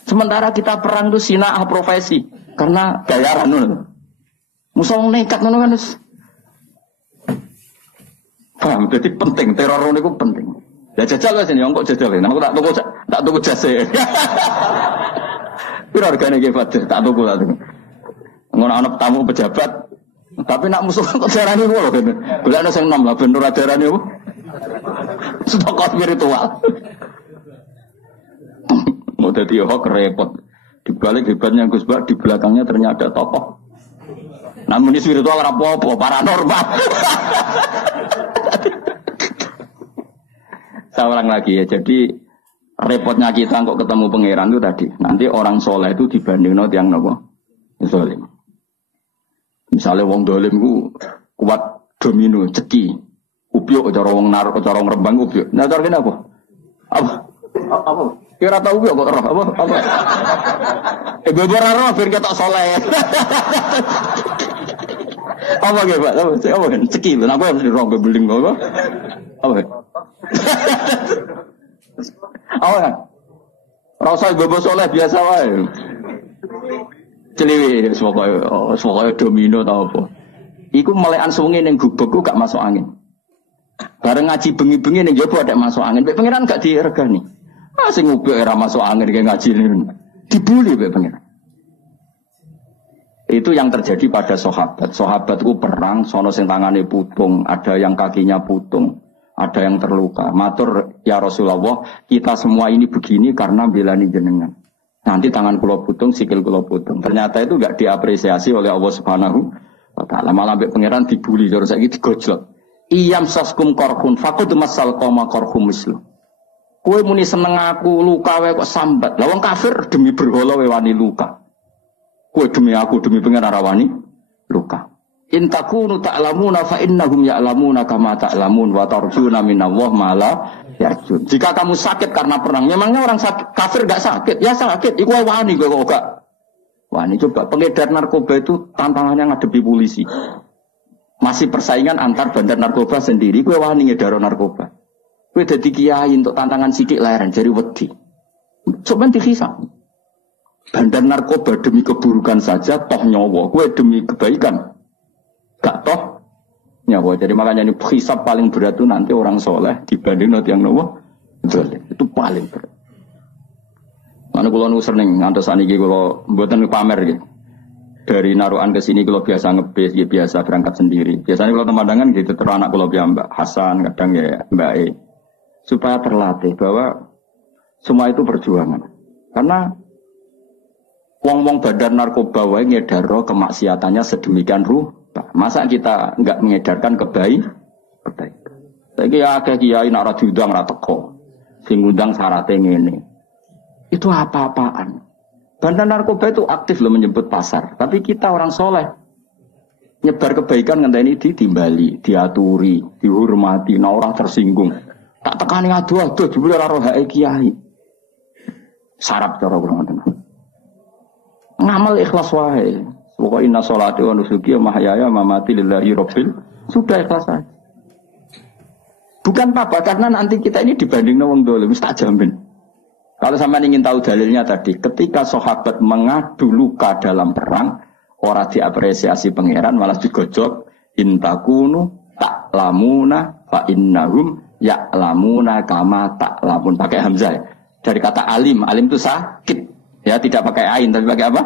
Sementara kita perang itu sinah profesi karena bayaran ngono. Musuh nekat ngono kan wis. Paham, jadi penting teror niku penting. Ya jajal wis ini kok jajal. Aku tak tuku jase. Piro hargane iki Pak? Tak tuku. Ngono ana tamu pejabat. Tapi nak musuh kok darane ngono kene. Golekno sing nom lah ben ora darane apa? Stok spiritual. Mau jadi hoax repot. Di balik hebatnya Gus Bak, di belakangnya ternyata ada tokoh. Namun di spiritual apa-apa, paranormal. Saya ulang lagi ya. Jadi repotnya kita kok ketemu pangeran itu tadi. Nanti orang soleh itu dibandingno tiyang napa? Zalim. Misalnya wong dolim ku kuat domino, ceki. Ubyuk cara wong narok, cara wong Rembang ubyuk. Nah cara kene apa? Apa? Kira tahu kok roh apa? Beberapa roh biar kita soleh. Apa gitu Pak? Apa kan? Cekil. Aku harus di roh beling apa? Apa? Apa kan? Rasa bebo soleh biasa wae. Celiwi semoga domino tau apa. Iku melekan sungi ning gubek ku gak masuk angin. Bareng ngaji bengi-bengi ning jopo ada masuk angin. Mbek pangeran gak diregani. Ah sing ngubek era masuk angin kayak ngaji ini. Dibuli mbek pangeran. Itu yang terjadi pada sahabat. Sahabat itu perang, sono sing tangane putung, ada yang kakinya putung, ada yang terluka. Matur ya Rasulullah, kita semua ini begini karena belani jenengan. Nanti tangan kula putung, sikil kula putung. Ternyata itu enggak diapresiasi oleh Allah Subhanahu wa taala. Malah mbek pangeran dibuli terus saiki digojlok. Iyam saskum korhun fakut masal koma korhum mislu. Kue muni seneng aku luka wae kok sambat. Lah wong kafir demi berhala wae wani luka. Kue demi aku demi pangeran rawani luka. In takunu ta'lamuna fa innahum ya'lamuna kama ta'lamun wa tarjuna minallah ma la yarjun. Jika kamu sakit karena perang, memangnya orang sakit, kafir enggak sakit? Ya sakit. Iku wani kok enggak. Wani coba pengedar narkoba itu tantangannya ngadepi polisi. Masih persaingan antar bandar narkoba sendiri, kowe wani ngedaro narkoba. Kowe dadi kiai untuk tantangan sidik leren jari wedi. Coba dihisab. Bandar narkoba demi keburukan saja toh nyawa, kowe demi kebaikan gak toh nyawa. Jadi makanya ini hisab paling berat itu nanti orang soleh dibanding nanti yang nawa zalim. Itu paling berat. Mana kula nu sering ngantos saniki kula mboten pamer gitu. Dari Narukan ke sini kalau biasa ngebis, ya biasa berangkat sendiri. Biasanya kalau temandangan gitu, terus anak kalau Mbak Hasan, kadang ya Mbak E. Supaya terlatih bahwa semua itu perjuangan. Karena wong-wong bandar narkoba wae ngedaro kemaksiatannya sedemikian rupa. Masa kita enggak mengedarkan kebaikan? Saiki akeh kiai nak ora diundang ora teko. Sing ngundang syaratnya ngene. Itu apa-apaan? Bandar narkoba itu aktif loh menyebut pasar. Tapi kita orang soleh. Nyebar kebaikan ngenteni ditimbali, diaturi, dihormati, nah orang tersinggung. Tak tekani adu-adu, jebule ora roh hake kiai. Sarap cara kula ngoten. Ngamal ikhlas wae. Pokoke inna sholati wa nusuki wa mahyaya wa mamati lillahi rabbil. Sudah ikhlas saja. Bukan apa karena nanti kita ini dibanding wong dolim, tak jamin. Kalau sampai ingin tahu dalilnya tadi, ketika sahabat mengadu luka dalam perang, orang diapresiasi pangeran malah digojok, intakunu ta'lamuna fa innahum ya'lamuna kama ta'lamun. Pakai hamzah ya. Dari kata alim, alim itu sakit. Ya, tidak pakai ain tapi pakai apa?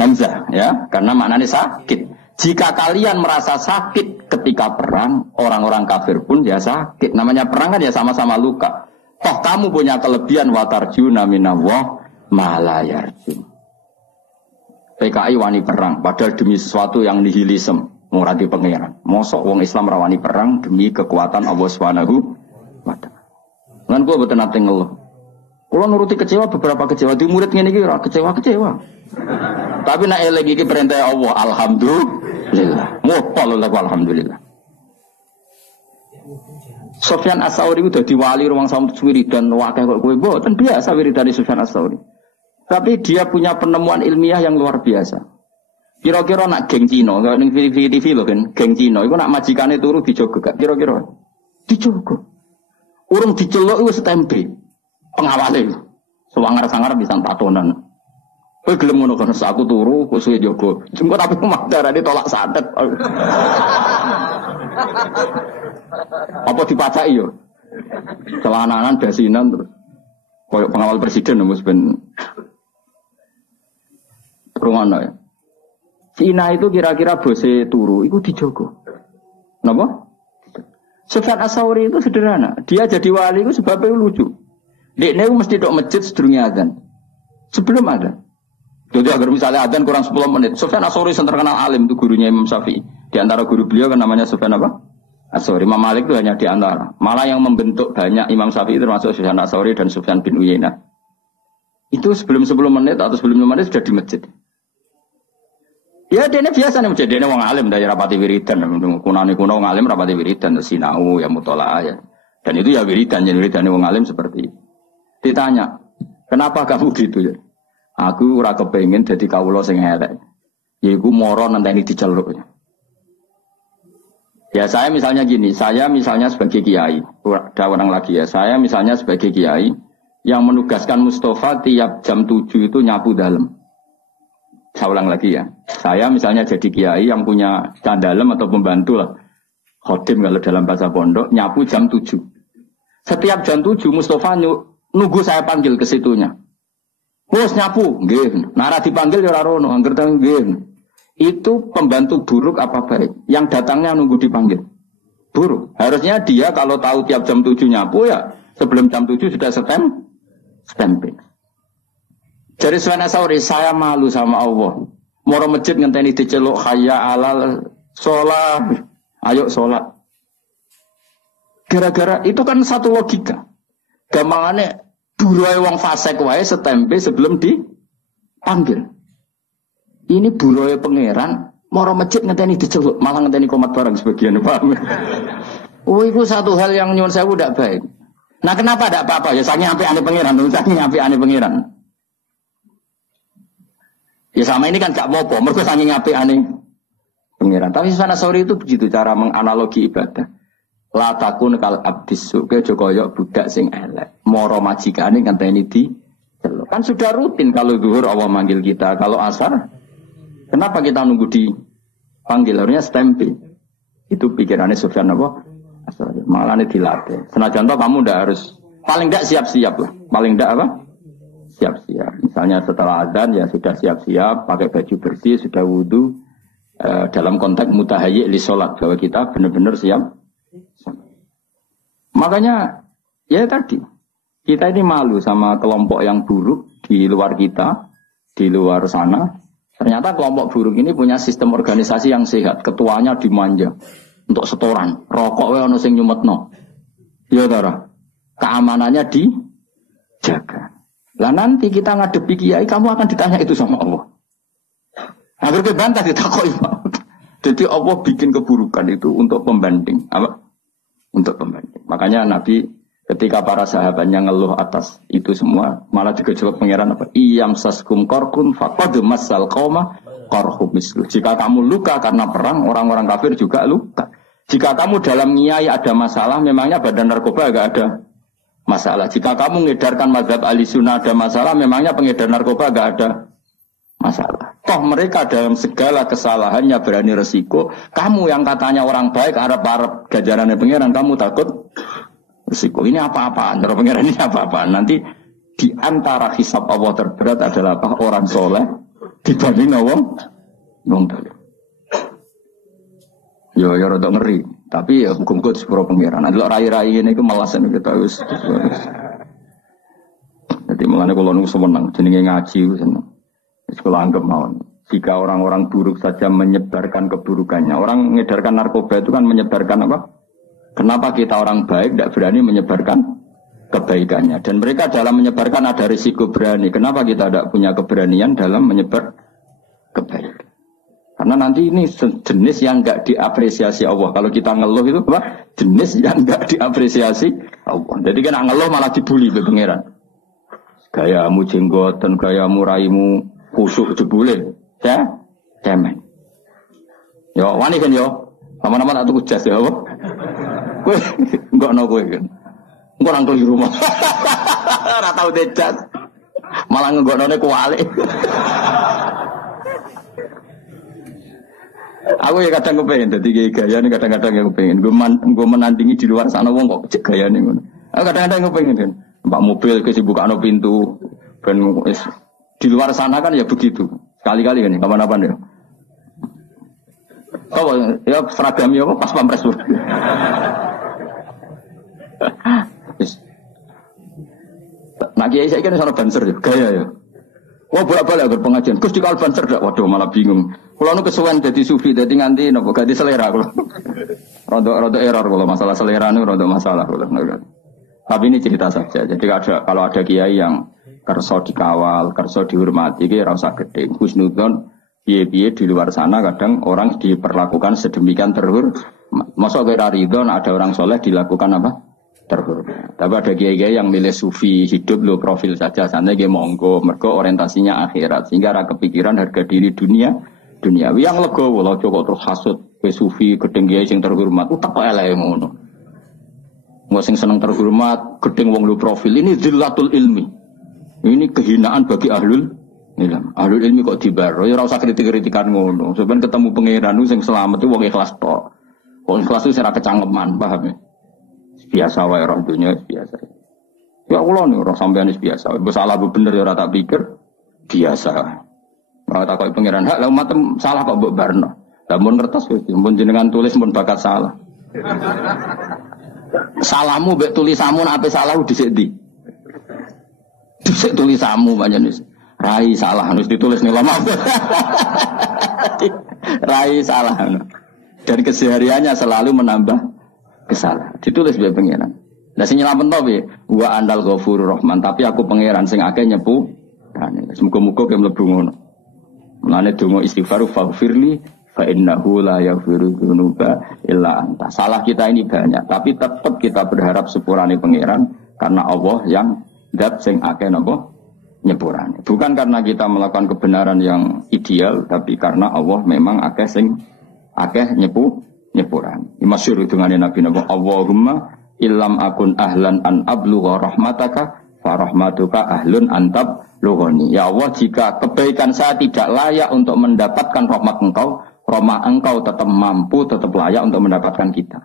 Hamzah ya, karena maknanya sakit. Jika kalian merasa sakit ketika perang, orang-orang kafir pun ya sakit. Namanya perang kan ya sama-sama luka. Toh kamu punya kelebihan watarjuna minallah ma la yarjun. PKI wani perang padahal demi sesuatu yang nihilisme, muradi pangeran. Mosok wong Islam rawani perang demi kekuatan Allah Subhanahu wa taala. Lan kula boten nate ngeluh. Kula nuruti kecewa beberapa kecewa di murid ngene iki ora kecewa-kecewa. Tapi nek eling iki perintah Allah, alhamdulillah. Muqallal alhamdulillah. Sufyan As-Tsauri udah diwali ruang samut wiridan wakil kok kowe mboten biasa wiridan Sufyan As-Tsauri. Tapi dia punya penemuan ilmiah yang luar biasa. Kira-kira nak geng Cina, kalau ning TV lho kan, geng Cina iku nak majikane turu dijogo gak kira-kira. Dijogo. Urung diceluk wis tempe. Pengawale. Sewangar-sangar bisa tatonan. Kowe gelem ngono kan aku turu kok suwe jogo. Jengko tapi darane tolak santet. Apa dipacai yo? Celananan basinan terus. Koyok pengawal presiden mus ben rumana ya. Cina itu kira-kira bose turu iku dijogo. Napa? Sufyan As-Tsauri itu sederhana. Dia jadi wali itu sebabnya lucu. Dekne mesti tok masjid sedurunge adzan. Sebelum adzan. Jadi agar misalnya adzan kurang 10 menit. Sufyan As-Tsauri yang terkenal alim itu gurunya Imam Syafi'i. Di antara guru beliau kan namanya Sufyan apa? As-Tsauri. Imam Malik itu hanya di antara. Malah yang membentuk banyak Imam Syafi'i termasuk Sufyan As-Tsauri dan Sufyan bin Uyainah. Itu sebelum 10 menit atau sebelum 5 menit sudah di masjid. Ya dene biasa nih, dene wong alim dari rapati wiridan, kunane kuno wong alim rapati wiridan, sinau ya mutolaah ya. Dan itu ya wiridan wong alim seperti itu. Ditanya, kenapa kamu gitu ya? Aku ora kepengin dadi kawula sing elek. Yaiku moro nenteni diceluk. Ya saya misalnya gini, saya misalnya sebagai kiai, ada orang lagi ya, saya misalnya sebagai kiai yang menugaskan Mustafa tiap jam 7 itu nyapu dalam. Saya ulang lagi ya. Saya misalnya jadi kiai yang punya candalem atau pembantu lah. Khodim kalau dalam bahasa pondok, nyapu jam 7. Setiap jam 7 Mustafa nunggu saya panggil ke situnya. Bos nyapu, nggih. Nara dipanggil ya ora rono, angger nggih. Itu pembantu buruk apa baik? Yang datangnya nunggu dipanggil. Buruk. Harusnya dia kalau tahu tiap jam 7 nyapu ya sebelum jam 7 sudah stamping. Jadi Sufyan Ats-Tsauri, saya malu sama Allah. Moro masjid ngenteni diceluk hayya alal sholat. Ayo sholat. Gara-gara itu kan satu logika. Gampangane buruhe wong fasik wae setempe sebelum dipanggil. Ini buruhe pangeran moro masjid ngenteni diceluk, malah ngenteni komat barang sebagian, paham. Oh, itu satu hal yang nyuwun sewu ndak baik. Nah, kenapa ndak apa-apa? Ya saking apik-ane pangeran, saking apik-ane pangeran. Ya sama ini kan gak apa-apa, mergo saking apik-ane pangeran. Tapi Sufyan Ats-Tsauri itu begitu cara menganalogi ibadah. La takun kal abdis suke kaya budak sing elek. Moro majikane ngenteni diceluk. Kan sudah rutin kalau zuhur Allah manggil kita, kalau asar kenapa kita nunggu dipanggil? Harusnya stamping. Itu pikirannya Sufyan apa? Ats-Tsauri. Malah dilatih. Senajan toh kamu ndak harus paling ndak siap-siap lah. Paling ndak apa? Siap-siap. Misalnya setelah azan ya sudah siap-siap, pakai baju bersih, sudah wudu. Dalam konteks mutahayyi li sholat, bahwa kita benar-benar siap. Makanya ya tadi kita ini malu sama kelompok yang buruk di luar kita, di luar sana. Ternyata kelompok buruk ini punya sistem organisasi yang sehat. Ketuanya dimanja untuk setoran, rokok wae ono sing nyumetno. Ya Tara, keamanannya dijaga. Lah nanti kita ngadepi kiai, kamu akan ditanya itu sama Allah. Agar kebantah ditakoki. Jadi Allah bikin keburukan itu untuk pembanding, apa? Untuk pembanding. Makanya Nabi ketika para sahabatnya ngeluh atas itu semua, malah digejolak pangeran apa? Iyam saskum korkun faqad massal qauma qarhum mislu. Jika kamu luka karena perang, orang-orang kafir juga luka. Jika kamu dalam ngiyai ada masalah, memangnya badan narkoba enggak ada masalah. Jika kamu mengedarkan mazhab Ahlussunnah ada masalah, memangnya pengedar narkoba enggak ada masalah. Toh mereka dalam segala kesalahannya berani resiko. Kamu yang katanya orang baik, harap-harap gajarannya pangeran, kamu takut resiko. Ini apa-apaan? Terus pangeran ini apa-apaan? Nanti di antara hisab Allah terberat adalah apa? Orang soleh dibanding wong dolim. Yo rada ngeri. Tapi ya hukum-hukum sepuro pangeran. Nanti rai-rai ini kemalasan kita wis. Jadi mulane kula nu seneng jenenge ngaji seneng. Sekolah anggap mawon. Jika orang-orang buruk saja menyebarkan keburukannya, orang mengedarkan narkoba itu kan menyebarkan apa? Kenapa kita orang baik tidak berani menyebarkan kebaikannya? Dan mereka dalam menyebarkan ada risiko berani. Kenapa kita tidak punya keberanian dalam menyebar kebaikan? Karena nanti ini jenis yang enggak diapresiasi Allah. Kalau kita ngeluh itu apa? Jenis yang enggak diapresiasi Allah. Jadi kan ngeluh malah dibully oleh pangeran. Gayamu jenggotan, gayamu raimu kusuk jebule. Ya, cemen. Yo, wani kan yo. Lama-lama tak tuku jas ya, apa? Kowe enggak ono kowe kan. Engko nang di rumah. Ora tau jas. Malah ngegonone kuali. Aku ya kadang kepengen dadi gaya nih kadang-kadang ya kepengen. Gue menandingi di luar sana wong kok cek gaya nih. Aku kadang-kadang kepengen kan. Mbak mobil kesibukan pintu ben di luar sana kan ya begitu. Sekali-kali kan, kapan-kapan ya. Oh, ya seragamnya apa? Pas pampres. Nah, kiai saya kan sana banser ya, gaya ya. Wah, bolak-balik agar pengajian. Terus di banser dak, waduh malah bingung. Kalau nu kesuwen jadi sufi, jadi nganti nopo ganti selera kalau. Rodo error kalau masalah selera nu rodo masalah kalau. Tapi ini cerita saja. Jadi kalau ada kiai yang kerso dikawal, kerso dihormati, kira rasa gede. Husnudon, biye-biye di luar sana kadang orang diperlakukan sedemikian terhur. Masa kira ridon ada orang soleh dilakukan apa? Terhur. Tapi ada kiai-kiai yang milih sufi hidup lo profil saja, sana dia monggo, mergo orientasinya akhirat, sehingga ada kepikiran harga diri duniawi yang legowo, lo cukup terus hasut ke sufi gedeng kiai sing terhormat, utak kok elek ngono. Wong sing seneng terhormat, gedeng wong lo profil ini zillatul ilmi. Ini kehinaan bagi ahlul ilm. Ahlul ilmi kok dibaro, ya ora usah kritik-kritikan ngono. Sampeyan ketemu pangeran sing selamat itu wong ikhlas tok. Wong ikhlas itu secara kecangkeman, paham ya? Biasa wae roh dunia biasa. Ya Allah nih orang sampean biasa. Salah bener ya ora tak pikir biasa. Ora tak kok pangeran hak lah umat salah kok mbok barno. Lah mun ngertos mun jenengan tulis mun bakat salah. Salahmu mbek tulisanmu nek ape salah dhisik ndi? Dhisik tulisanmu pancen wis. Rai salah harus ditulis nih lama. Rai salah. Dan kesehariannya selalu menambah kesalahan. Ditulis biar pangeran. Lah sing nyelamet to piye? Wa andal ghafurur rahman, tapi aku pangeran sing akeh nyepu. Muga-muga ke mlebu ngono. Mulane donga istighfar faghfirli fa innahu la yaghfiru dzunuba illa anta. Salah kita ini banyak, tapi tetap kita berharap sepurane pangeran karena Allah yang zat sing akeh napa nyepurane. Bukan karena kita melakukan kebenaran yang ideal, tapi karena Allah memang akeh sing akeh nyepuran. Masyhur dungane Nabi napa Allahumma illam akun ahlan an ablugha rahmataka fa rahmatuka ahlun antab lughani. Ya Allah, jika kebaikan saya tidak layak untuk mendapatkan rahmat engkau tetap mampu, tetap layak untuk mendapatkan kita.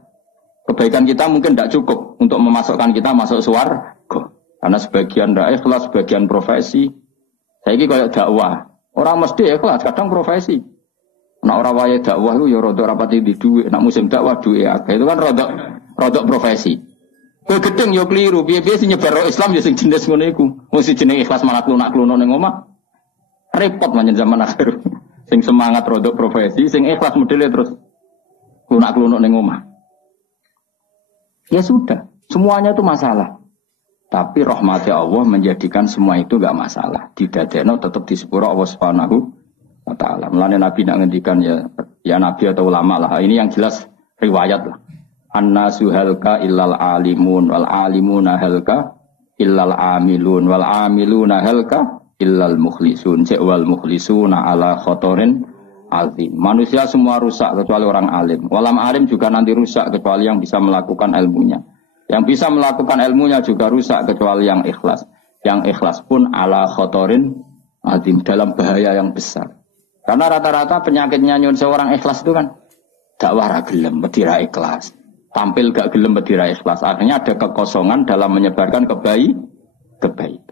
Kebaikan kita mungkin tidak cukup untuk memasukkan kita masuk surga. Karena sebagian tidak ikhlas, sebagian profesi. Saya ini kayak dakwah. Orang mesti ikhlas, kadang profesi. Nah orang waya dakwah itu ya rodok rapati di duit. Nak musim dakwah duit ya. Itu kan rodok profesi. Kowe gedeng yo keliru. Piye-piye sing nyebar Islam ya sing jenis ngono iku. Mesti jeneng ikhlas malah klunak-kluno ning omah. Repot manjen zaman akhir. Sing semangat rodok profesi, sing ikhlas modele terus klunak-kluno ning omah. Ya sudah, semuanya itu masalah. Tapi rahmati Allah menjadikan semua itu enggak masalah. Didadekno tetap di sepuro Allah Subhanahu wa taala. Mulane Nabi nak ngendikan ya nabi atau ulama lah. Ini yang jelas riwayat lah. Annasu halka illal alimun wal alimuna halka illal amilun wal amiluna halka illal mukhlisun wal mukhlisuna ala khotorin azim. Manusia semua rusak kecuali orang alim. Walam alim juga nanti rusak kecuali yang bisa melakukan ilmunya. Yang bisa melakukan ilmunya juga rusak kecuali yang ikhlas. Yang ikhlas pun ala khotorin azim, dalam bahaya yang besar. Karena rata-rata penyakitnya nyun seorang ikhlas itu kan dakwah ra gelem, medira ikhlas. Tampil gak gelem medira ikhlas. Akhirnya ada kekosongan dalam menyebarkan kebaikan.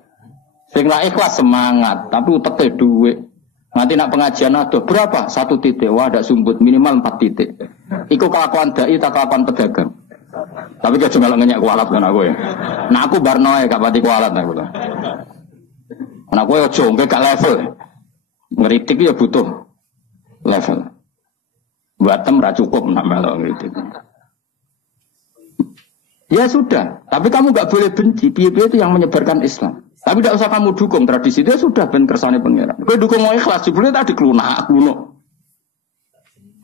Sing ra ikhlas semangat, tapi uteke dhuwit. Nanti nak pengajian ada berapa? 1 titik. Wah, ada sumbut minimal 4 titik. Iku kelakuan dai tak kelakuan pedagang. Tapi gak cuma ngenyek kualat kan aku ya. Nah aku barnoe gak pati kualat aku lah. Nah aku ya jongke gak level. Ngeritik ya butuh level. Buatem ra cukup nak melok ngeritik. Ya sudah, tapi kamu gak boleh benci. Piye-piye itu yang menyebarkan Islam. Tapi tidak usah kamu dukung tradisi itu sudah ben kersane pangeran. Kowe dukung mau ikhlas, jebule tadi klunak-kluno.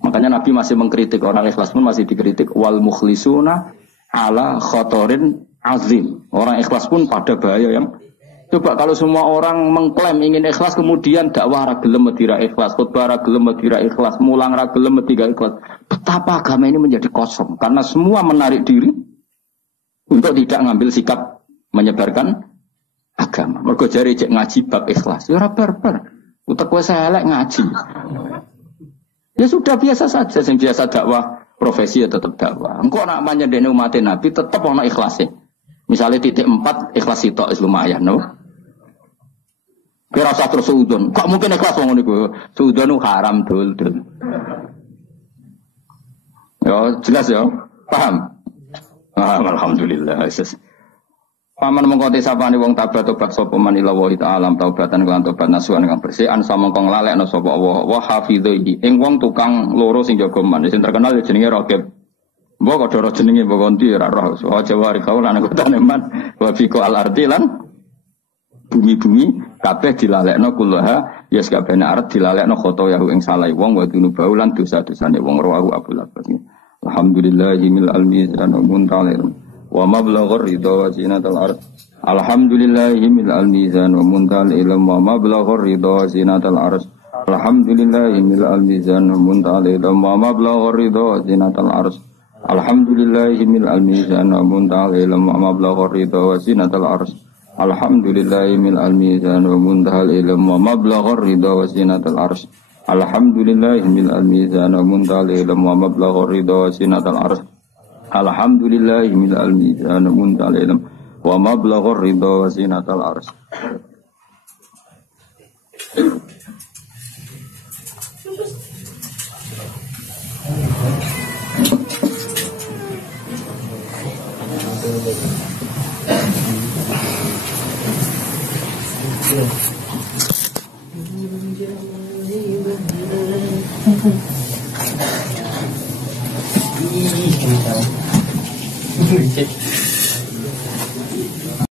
Makanya Nabi masih mengkritik orang ikhlas pun masih dikritik wal mukhlisuna ala khotorin azim. Orang ikhlas pun pada bahaya yang coba kalau semua orang mengklaim ingin ikhlas kemudian dakwah ra gelem medira ikhlas, khutbah ra gelem medira ikhlas, mulang ra gelem medira ikhlas. Betapa agama ini menjadi kosong karena semua menarik diri untuk tidak ngambil sikap menyebarkan agama. Mergo jare cek ngaji bab ikhlas. Ya ora barbar. Utek kowe elek ngaji. Ya sudah biasa saja sing biasa dakwah profesi ya tetap dakwah. Engko nak nyedene umat Nabi tetap ana ikhlase. Misalnya titik 4 ikhlas sitok wis lumayan no. Kira usah terus suudon. Kok mungkin ikhlas wong niku? Suudon haram dul. Ya jelas ya. Paham? Alhamdulillah. Paman mengkoti sapane wong tobat sapa man ila wa ta'ala taubatan kelan tobat nasuhan kang bersih an samangka nglalekno sapa Allah wa hafidhi ing wong tukang loro sing jaga man sing terkenal jenenge Raqib. Mbok kok ora jenenge mbok konti ora roh. Wa jawari kaul lan kotane man wa fiqo al-ardi lan bumi-bumi kabeh dilalekno kullaha ya sakabehane arep dilalekno khotoyahu ing salah wong wa dunubau lan dosa-dosane wong rawahu Abdul Abbas. Alhamdulillahil almizan muntalir wa mablaghur ridha wa zinatul ard. Alhamdulillahil almizan wa muntal ilm wa mablaghur ridha wa zinatul ard. Alhamdulillahil almizan wa muntal ilm wa mablaghur ridha wa zinatul ard. Alhamdulillahil almizan wa muntal ilm wa mablaghur ridha wa zinatul ard. Alhamdulillahil almizan wa muntal ilm wa mablaghur ridha wa zinatul ard. Alhamdulillahil mizan muntalil wa mablagh ridha sinatal arsh. Alhamdulillahil mizan muntalil wa mablagh ridha sinatal arsh. Cek.